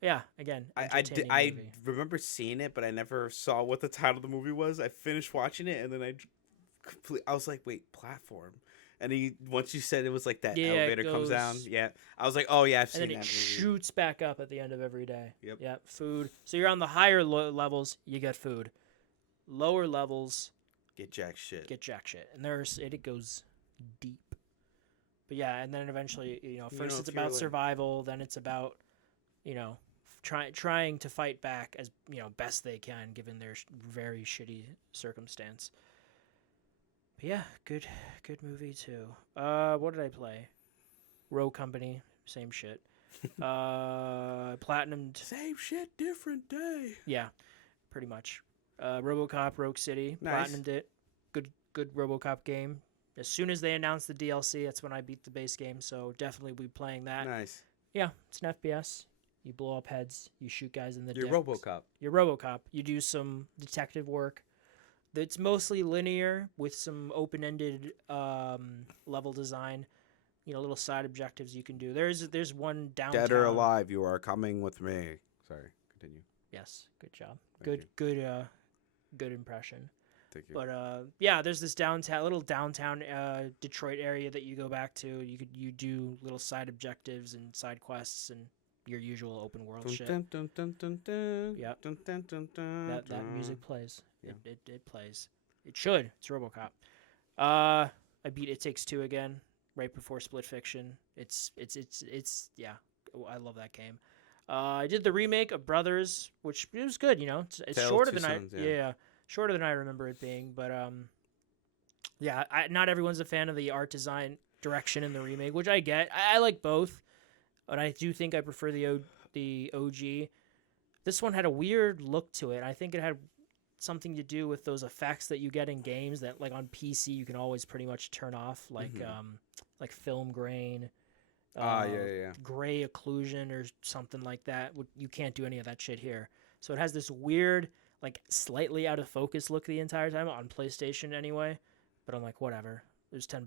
Yeah, again, entertaining I movie. remember seeing it, but I never saw what the title of the movie was. I finished watching it, and then I was like, wait, platform. And once you said it was like that elevator comes down. Yeah. I was like, oh, yeah, I've seen that And then it movie. shoots back up at the end of every day. Yep. Yep, food. So you're on the higher levels, you get food. Lower levels, Get jack shit. get jack shit. And it goes deep. But yeah, and then eventually, first it's if you're about like- survival, then it's about, trying to fight back as, best they can given their very shitty circumstance. But yeah, good movie too. What did I play? Row Company, same shit. Platinumed. Same shit, different day. Yeah, pretty much. RoboCop, Rogue City, Nice. platinumed it. Good RoboCop game. As soon as they announced the DLC, that's when I beat the base game. So definitely be playing that. Nice. Yeah, it's an FPS. You blow up heads. You shoot guys in the You're dicks. RoboCop. You're RoboCop. You do some detective work. It's mostly linear with some open-ended level design. Little side objectives you can do. There's one downtown. Dead or alive, you are coming with me. Sorry, continue. Yes, good job. Thank Good impression. Thank you. But yeah, there's this little downtown Detroit area that you go back to. You do little side objectives and side quests and your usual open world shit. Dun, dun, dun, dun, dun. Yep. Dun, dun, dun, dun, That dun. music plays. Yeah. It plays. It should. It's RoboCop. I beat It Takes Two again right before Split Fiction. It's yeah. I love that game. I did the remake of Brothers, which it was good. It's Tale of shorter Two than Sons, yeah, shorter than I remember it being. But yeah, not everyone's a fan of the art design direction in the remake, which I get. I like both, but I do think I prefer the OG. This one had a weird look to it. I think it had something to do with those effects that you get in games that, like on PC, you can always pretty much turn off, like film grain. Yeah. Gray occlusion or something like that. You can't do any of that shit here. So it has this weird, like slightly out of focus look the entire time on PlayStation anyway. But I'm like, whatever. There's $10.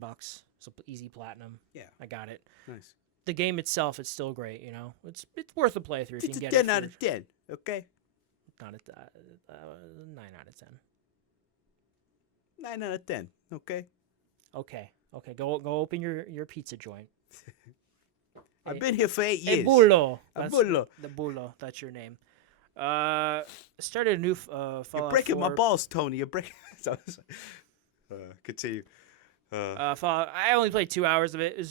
So easy platinum. Yeah. I got it. Nice. The game itself is still great. It's worth a playthrough if you It's can a get 10 it. out of 10. Okay. Not a 9 out of 10. 9 out of 10. Okay. Okay. Go open your pizza joint. I've been here for 8 years. Bullo. Bullo. The Bullo. That's your name. Started a new Fallout You're breaking 4. my balls, Tony. You're breaking. Continue. Fallout. I only played 2 hours of it.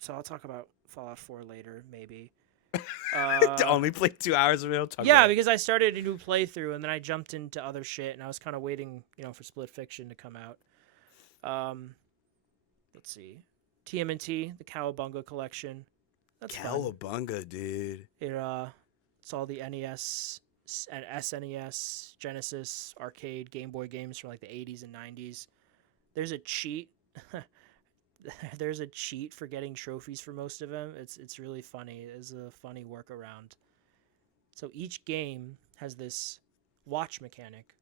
So I'll talk about Fallout 4 later, maybe. To only play 2 hours of it. Yeah, because I started a new playthrough and then I jumped into other shit and I was kind of waiting, for Split Fiction to come out. Let's see, TMNT, the Cowabunga collection. That's fun. Cowabunga, dude. It's all the NES and SNES, Genesis, arcade, Game Boy games from like the 80s and 90s. There's a cheat. There's a cheat for getting trophies for most of them. It's really funny. It's a funny workaround. So each game has this watch mechanic.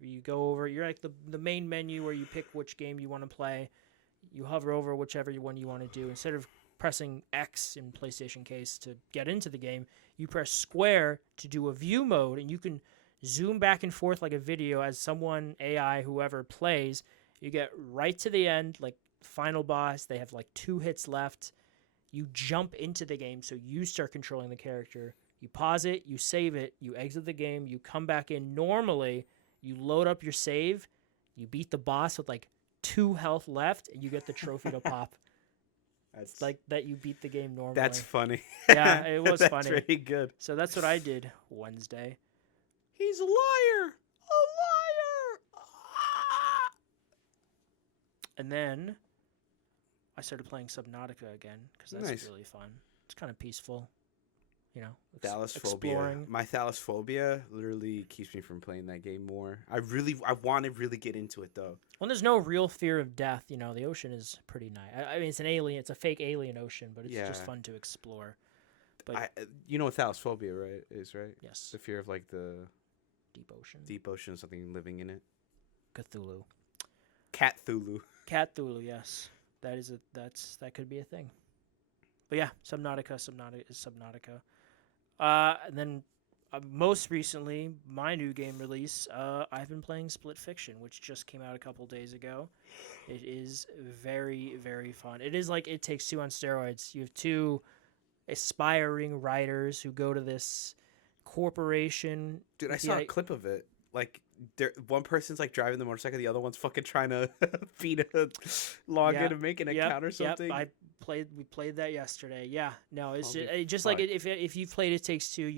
You go over, you're like the main menu where you pick which game you want to play. You hover over whichever one you want to do. Instead of pressing X in PlayStation case to get into the game, you press square to do a view mode, and you can zoom back and forth like a video as someone, AI, whoever plays. You get right to the end, like final boss. They have like 2 hits left. You jump into the game, so you start controlling the character. You pause it, you save it, you exit the game, you come back in normally, you load up your save, you beat the boss with like 2 health left, and you get the trophy to pop. It's like that you beat the game normally. That's funny. Yeah, it was that's funny. That's really good. So that's what I did Wednesday. He's a liar! A liar! Ah! And then I started playing Subnautica again, because that's Nice. really fun. It's kind of peaceful. Thalasphobia. Exploring. My thalasphobia literally keeps me from playing that game more. I want to really get into it though. When there's no real fear of death, the ocean is pretty nice. I mean, it's an alien, it's a fake alien ocean, but it's just fun to explore. But you know what thalasphobia, right? Is right? Yes. The fear of like the Deep ocean. Deep ocean, something living in it. Cthulhu. Cthulhu. Cthulhu, yes. That could be a thing. But yeah, Subnautica is Subnautica. And then most recently, my new game release, I've been playing Split Fiction, which just came out a couple days ago. It is very, very fun. It is like It Takes Two on steroids. You have 2 aspiring writers who go to this corporation. Dude, I saw a clip of it. Like, one person's like driving the motorcycle, the other one's fucking trying to feed a login and make an account or something. Yep, we played that yesterday. Yeah, no, it's just like if you've played It Takes Two,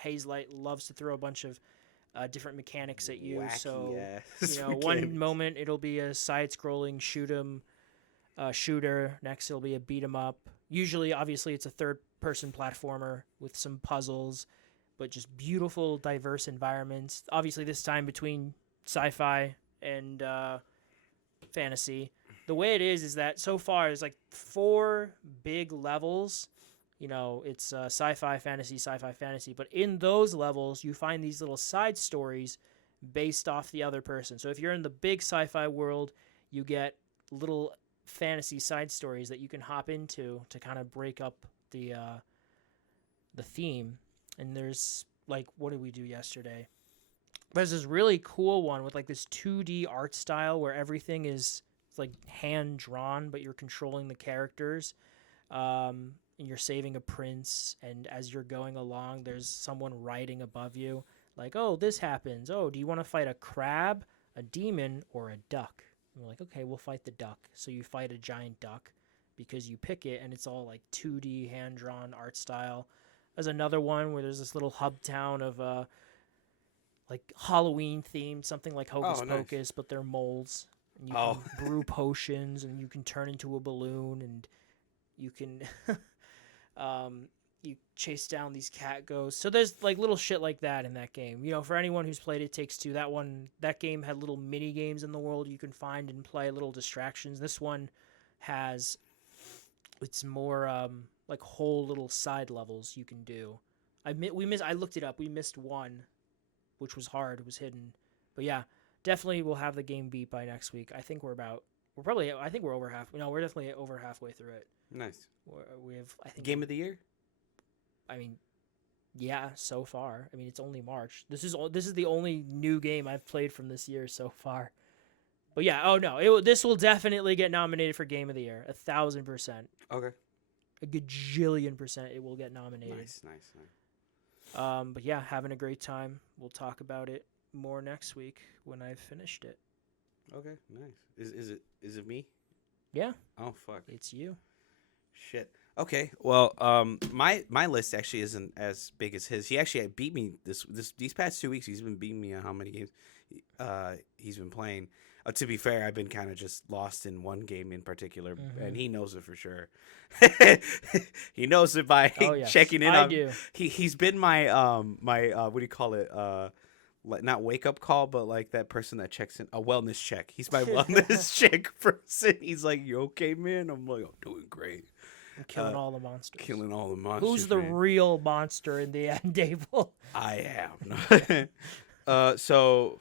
Hazelight loves to throw a bunch of different mechanics at you. Wacky one moment it'll be a side-scrolling shooter. Next it'll be a beat 'em up. Usually, obviously, it's a third-person platformer with some puzzles, but just beautiful, diverse environments. Obviously, this time between sci-fi and fantasy. The way it is that so far is like 4 big levels. It's sci-fi, fantasy. But in those levels, you find these little side stories based off the other person. So if you're in the big sci-fi world, you get little fantasy side stories that you can hop into to kind of break up the theme. And there's like, what did we do yesterday? There's this really cool one with like this 2D art style where everything is like hand drawn, but you're controlling the characters. And you're saving a prince, and as you're going along, there's someone writing above you, like, oh, this happens. Oh, do you want to fight a crab, a demon, or a duck? And we're like, okay, we'll fight the duck. So you fight a giant duck because you pick it, and it's all like 2D hand-drawn art style. There's another one where there's this little hub town of like Halloween themed, something like Hocus Pocus, but they're moles. And you can brew potions, and you can turn into a balloon, and you can you chase down these cat ghosts. So there's like little shit like that in that game. For anyone who's played It Takes Two, that game had little mini games in the world you can find and play, little distractions. This one it's more like whole little side levels you can do. I looked it up. We missed one, which was hard. It was hidden. But yeah, definitely we'll have the game beat by next week. I think we're over half. No, we're definitely over halfway through it. Nice. We have, I think, game of the year. I mean, yeah, so far. I mean, it's only March. This is the only new game I've played from this year so far. But yeah, oh no, this will definitely get nominated for Game of the Year. 1,000%. Okay. A gajillion% it will get nominated. Nice. But yeah, having a great time. We'll talk about it more next week when I've finished it. Okay, nice. Is it me? Yeah. Oh fuck. It's you. Shit. Okay. Well, my list actually isn't as big as his. He actually beat me these past 2 weeks. He's been beating me on how many games, he's been playing. To be fair, I've been kind of just lost in one game in particular, and he knows it for sure. He knows it by Oh yes, checking in I on. do. He's been my what do you call it, like not wake up call, but like that person that checks in, a wellness check. He's my wellness check person. He's like, "You okay, man?" I'm like, "I'm doing great." I'm killing all the monsters. Killing all the monsters. Who's the man. real monster in the end, Dable? I am. So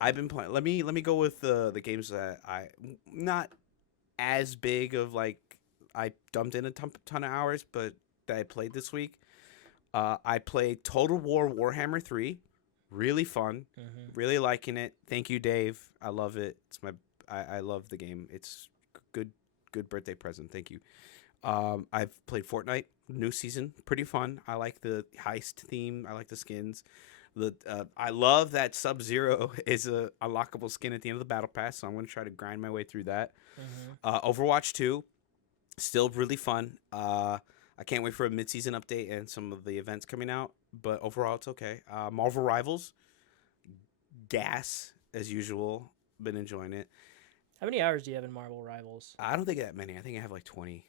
I've been playing. Let me go with the games that I not as big of, like I dumped in a ton of hours, but that I played this week. I played Total War Warhammer 3. Really fun. Really liking it. Thank you, Dave. I love it. I love the game. It's good birthday present. Thank you. I've played Fortnite, new season, pretty fun. I like the heist theme. I like the skins. I love that Sub-Zero is a unlockable skin at the end of the battle pass, so I'm going to try to grind my way through that. Overwatch 2, still really fun. I can't wait for a mid-season update and some of the events coming out, but overall it's okay. Marvel Rivals, gas as usual. Been enjoying it. How many hours do you have in Marvel Rivals? I don't think that many. I think I have like 20.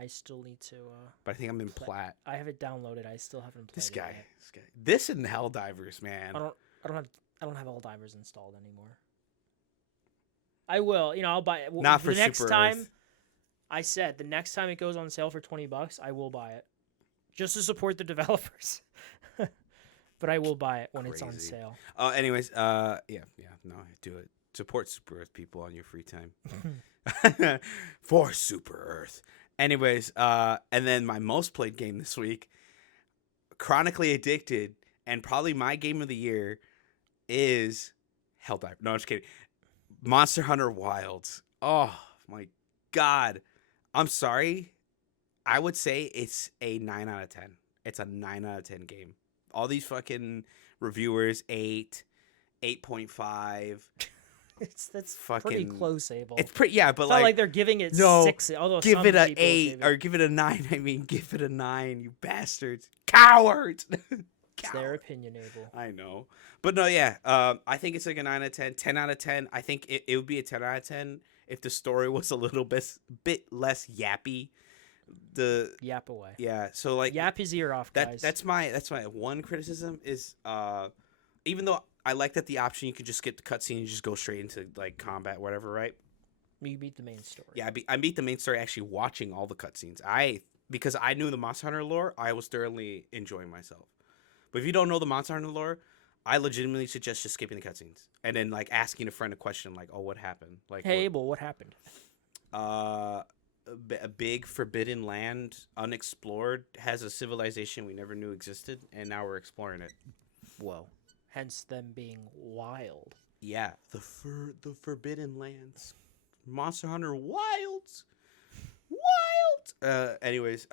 I still need to. But I think I'm in plat. I have it downloaded. I still haven't played This it guy. yet. This and Helldivers, man. I don't have all divers installed anymore. I will. I'll buy it. Not for the next Super time. Earth. I said the next time it goes on sale for $20, I will buy it, just to support the developers. But I will buy it when it's on Crazy. sale. Anyways, no, do it. Support Super Earth people on your free time. For Super Earth. Anyways, and then my most played game this week, chronically addicted, and probably my game of the year is Helldiver. No, I'm just kidding. Monster Hunter Wilds. Oh my god. I'm sorry. I would say it's a 9 out of 10. It's a 9 out of 10 game. All these fucking reviewers, 8, 8.5. That's fucking pretty close, Abel. It's pretty, yeah, but it's like, not like they're giving it no, 6. Although give some it a people 8 gave it. or give it a 9. I mean, give it a 9, you bastards, cowards. It's their opinion, Abel. I know, but no, yeah. I think it's like a 9 out of 10, 10 out of 10. I think it would be a 10 out of 10 if the story was a little bit less yappy. The Yap away. Yeah, so like Yap his ear off, guys. that's my one criticism is even though I like that the option you could just skip the cutscene and just go straight into like combat, whatever, right? You beat the main story. Yeah, I beat the main story actually watching all the cutscenes. Because I knew the Monster Hunter lore, I was thoroughly enjoying myself. But if you don't know the Monster Hunter lore, I legitimately suggest just skipping the cutscenes and then like asking a friend a question like, "Oh, what happened?" Like, hey, Abel, what happened? A big forbidden land, unexplored, has a civilization we never knew existed, and now we're exploring it. Whoa. Hence them being wild. Yeah, the forbidden lands, Monster Hunter Wilds. Anyways,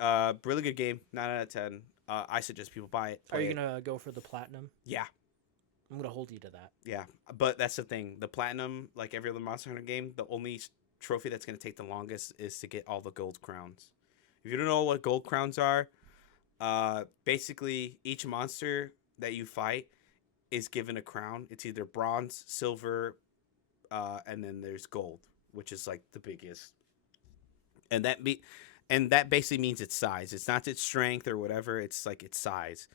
really good game. 9 out of 10. I suggest people buy it. Are you gonna go for the platinum? Yeah. I'm gonna hold you to that. Yeah, but that's the thing. The platinum, like every other Monster Hunter game, the only trophy that's gonna take the longest is to get all the gold crowns. If you don't know what gold crowns are, basically each monster that you fight is given a crown. It's either bronze, silver, and then there's gold, which is like the biggest. And that basically means its size. It's not its strength or whatever. It's like its size.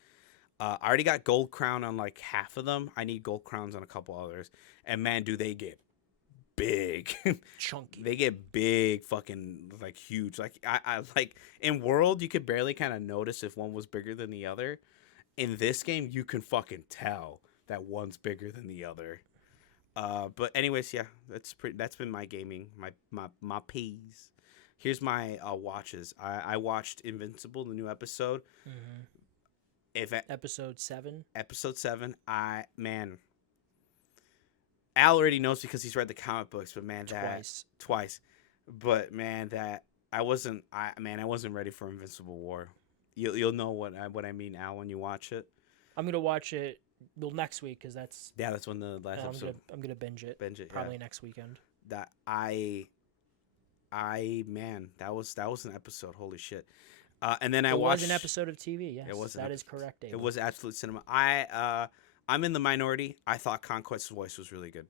I already got gold crown on like half of them. I need gold crowns on a couple others. And man, do they get big. Chunky. They get big, fucking like huge. Like I like in World, you could barely kind of notice if one was bigger than the other. In this game, you can fucking tell that one's bigger than the other. But anyways, yeah, that's been my gaming, my peas. Here's my watches. I watched Invincible, the new episode. Mm-hmm. Episode 7. Man. Al already knows because he's read the comic books, but man, twice. But man, that I wasn't ready for Invincible War. You'll know what I mean, Al, when you watch it. I'm gonna watch it next week because that's when the last episode. I'm gonna binge it. Binge it probably next weekend. That I man, that was an episode. Holy shit! And then I It watched. was an episode of TV. Yes, It was an that is episode. correct. It Abel. was absolute cinema. I'm in the minority. I thought Conquest's voice was really good.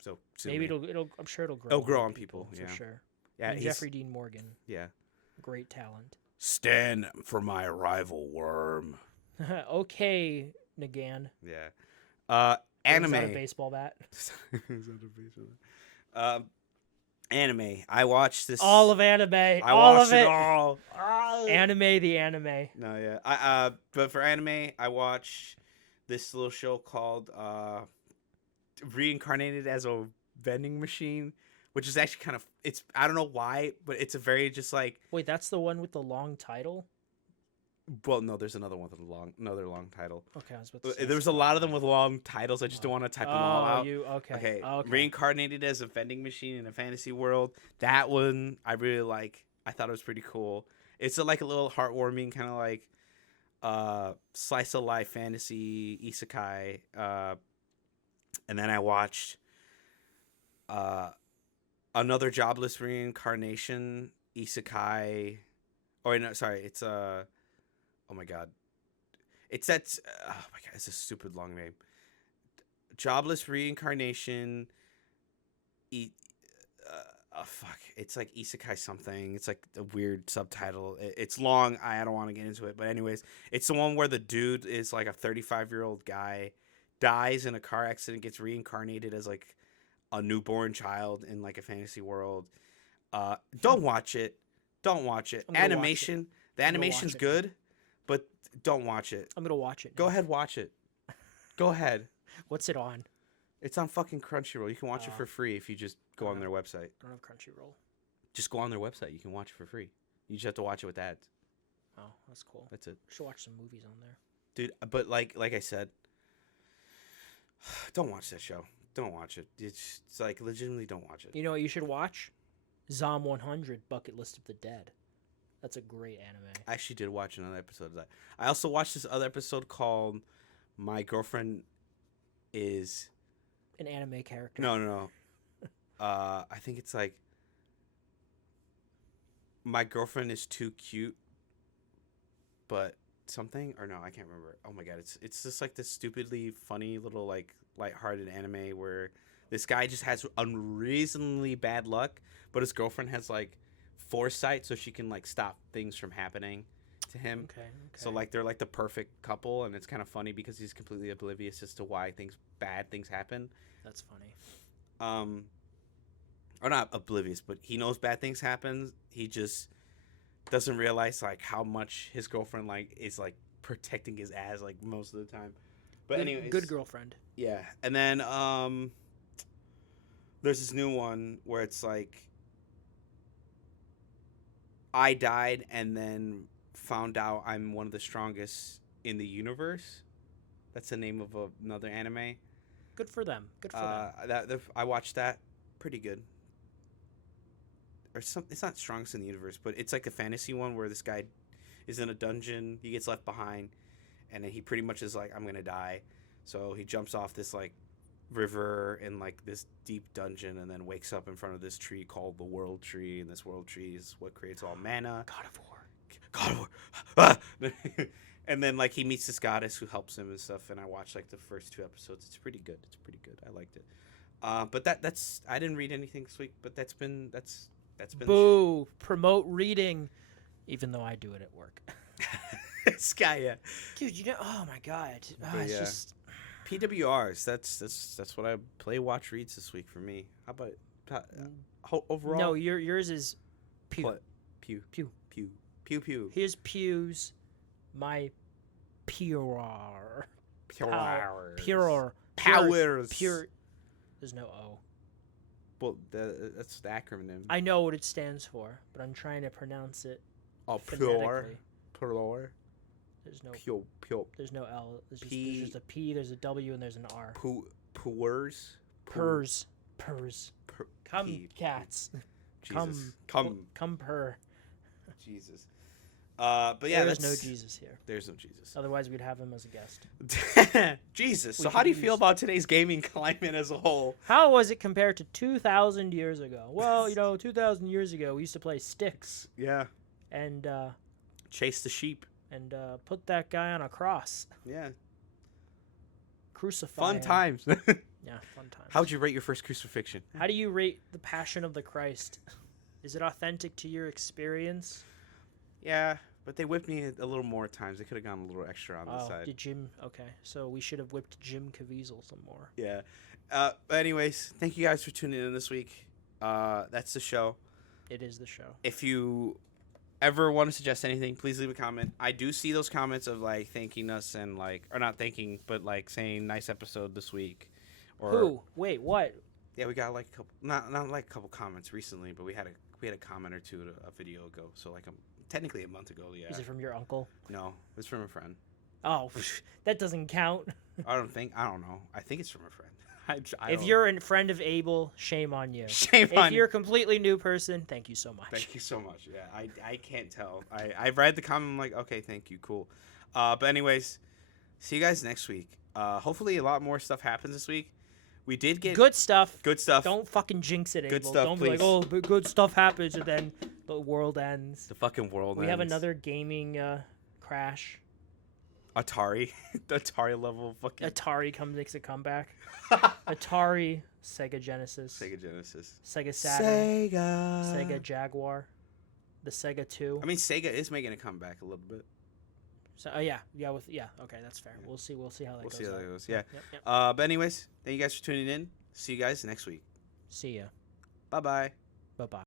So sue Maybe me. it'll. I'm sure it'll grow. It'll grow on people, for yeah. sure. Yeah, And he's- Jeffrey Dean Morgan, Yeah. great talent. Stand for my rival worm. Okay, Nagan. Yeah. Brings Anime. out a baseball bat. Anime. I watched this. All of anime. I all watched of it. all. Anime, the anime. No, yeah. But for anime, I watch this little show called Reincarnated as a Vending Machine, which is actually kind of. It's I don't know why, but it's a very just like. Wait, that's the one with the long title. Well, no, there's another one with another long title. Okay, I was about to say. There was a lot of them with long titles. I just don't want to type them all out. Okay. Okay. Reincarnated as a vending machine in a fantasy world. That one I really like. I thought it was pretty cool. It's like a little heartwarming kind of like slice of life fantasy isekai. And then I watched another jobless reincarnation isekai. Oh no, sorry, it's oh my god. It's that oh my god, it's a stupid long name. Jobless reincarnation. Fuck. It's like isekai something. It's like a weird subtitle. It's long. I don't want to get into it, but anyways, it's the one where the dude is like a 35-year-old guy, dies in a car accident, gets reincarnated as like a newborn child in like a fantasy world. Don't watch it. Don't watch it. I'm gonna watch Animation. The I'm gonna watch animation's it. good, but don't watch it. I'm gonna watch it. Go now. ahead, watch it. Go ahead. What's it on? It's on fucking Crunchyroll. You can watch it Oh. for free if you just go on their website. I don't have Crunchyroll. Just go on their website. You can watch it for free. You just have to watch it with ads. Oh, that's cool. That's it, I should watch some movies on there. dude. But like I said, don't watch that show. Don't watch it. It's like legitimately don't watch it. You know what you should watch? Zom 100 Bucket List of the Dead. That's a great anime. I actually did watch another episode of that. I also watched this other episode called "My Girlfriend Is." An anime character. No. I think it's like "My Girlfriend Is Too Cute," but something or no, I can't remember. Oh my god, it's just like this stupidly funny little like lighthearted anime where this guy just has unreasonably bad luck, but his girlfriend has like foresight so she can like stop things from happening to him. Okay. So like they're like the perfect couple, and it's kind of funny because he's completely oblivious as to why bad things happen. That's funny. Or not oblivious, but he knows bad things happen. He just doesn't realize like how much his girlfriend like is like protecting his ass like most of the time. But Good, anyways, good girlfriend. yeah. And then there's this new one where it's like I died and then found out I'm one of the strongest in the universe. That's the name of another anime. Good for them. Good for them. I watched that. Pretty good. Or it's not strongest in the universe, but it's like a fantasy one where this guy is in a dungeon. He gets left behind, and then he pretty much is like, I'm gonna die. So he jumps off this like river in like this deep dungeon, and then wakes up in front of this tree called the World Tree, and this World Tree is what creates all mana. God of War. God of War. Ah! And then like he meets this goddess who helps him and stuff. And I watched like the first 2 episodes. It's pretty good. I liked it. But that's I didn't read anything this week. But that's been Boo! Promote reading, even though I do it at work. Sky, yeah. Dude, you know, oh my god, But it's yeah. just PWRs. That's what I play, watch, reads this week for me. How about overall? no. Yours is pew. What? Pew Pew. pew pew pew. Here's pews. My pure. Pure. Powers. Pure. There's no O. Well, that's the acronym. I know what it stands for, but I'm trying to pronounce it Oh, phonetically. pure. There's no. Pure. There's no L. There's P- just a P. There's a W, and there's an R. Purs. Purrs. Come, P- cats. Jesus. Come purr. Jesus. But yeah, there's no Jesus here. There's no Jesus. Otherwise, we'd have him as a guest. Jesus. So We how do you could feel use- about today's gaming climate as a whole? How was it compared to 2,000 years ago? Well, 2,000 years ago, we used to play sticks Yeah. and Chase the sheep. put that guy on a cross, Yeah. crucify Fun him. times. Yeah, fun times. How would you rate your first crucifixion? How do you rate the Passion of the Christ? Is it authentic to your experience? Yeah, but they whipped me a little more times. They could have gone a little extra on this side. Did Jim? Okay, so we should have whipped Jim Caviezel some more. Yeah. But anyways, thank you guys for tuning in this week. That's the show. It is the show. If you ever want to suggest anything, please leave a comment. I do see those comments of like thanking us and like, or not thanking, but like saying nice episode this week. Or Who? Wait, what? yeah, we got like a couple, not like a couple comments recently, but we had a comment or two a video ago. So like technically a month ago. Yeah. Is it from your uncle? No, it's from a friend. Oh, that doesn't count. I don't know. I think it's from a friend. I If don't- you're a friend of Abel, shame on you. shame If on you're a completely new person, thank you so much. Thank you so much. Yeah, I can't tell. I read the comment. I'm like, okay, thank you, cool. But anyways, see you guys next week. Hopefully a lot more stuff happens this week. We did get Good stuff. good stuff. Don't fucking jinx it, Abel. Good stuff, Don't be like, please. oh, but good stuff happens and then the world ends. The fucking world. We have ends. another gaming crash. Atari, the Atari level fucking Atari makes a comeback. Atari, Sega Genesis, Sega Genesis, Sega Saturn, Sega, Sega Jaguar, the Sega 2. I mean, Sega is making a comeback a little bit. So okay, that's fair. We'll see how that We'll goes. see how out. that goes. Yeah. Yep. But anyways, thank you guys for tuning in. See you guys next week. See ya. Bye bye. Bye bye.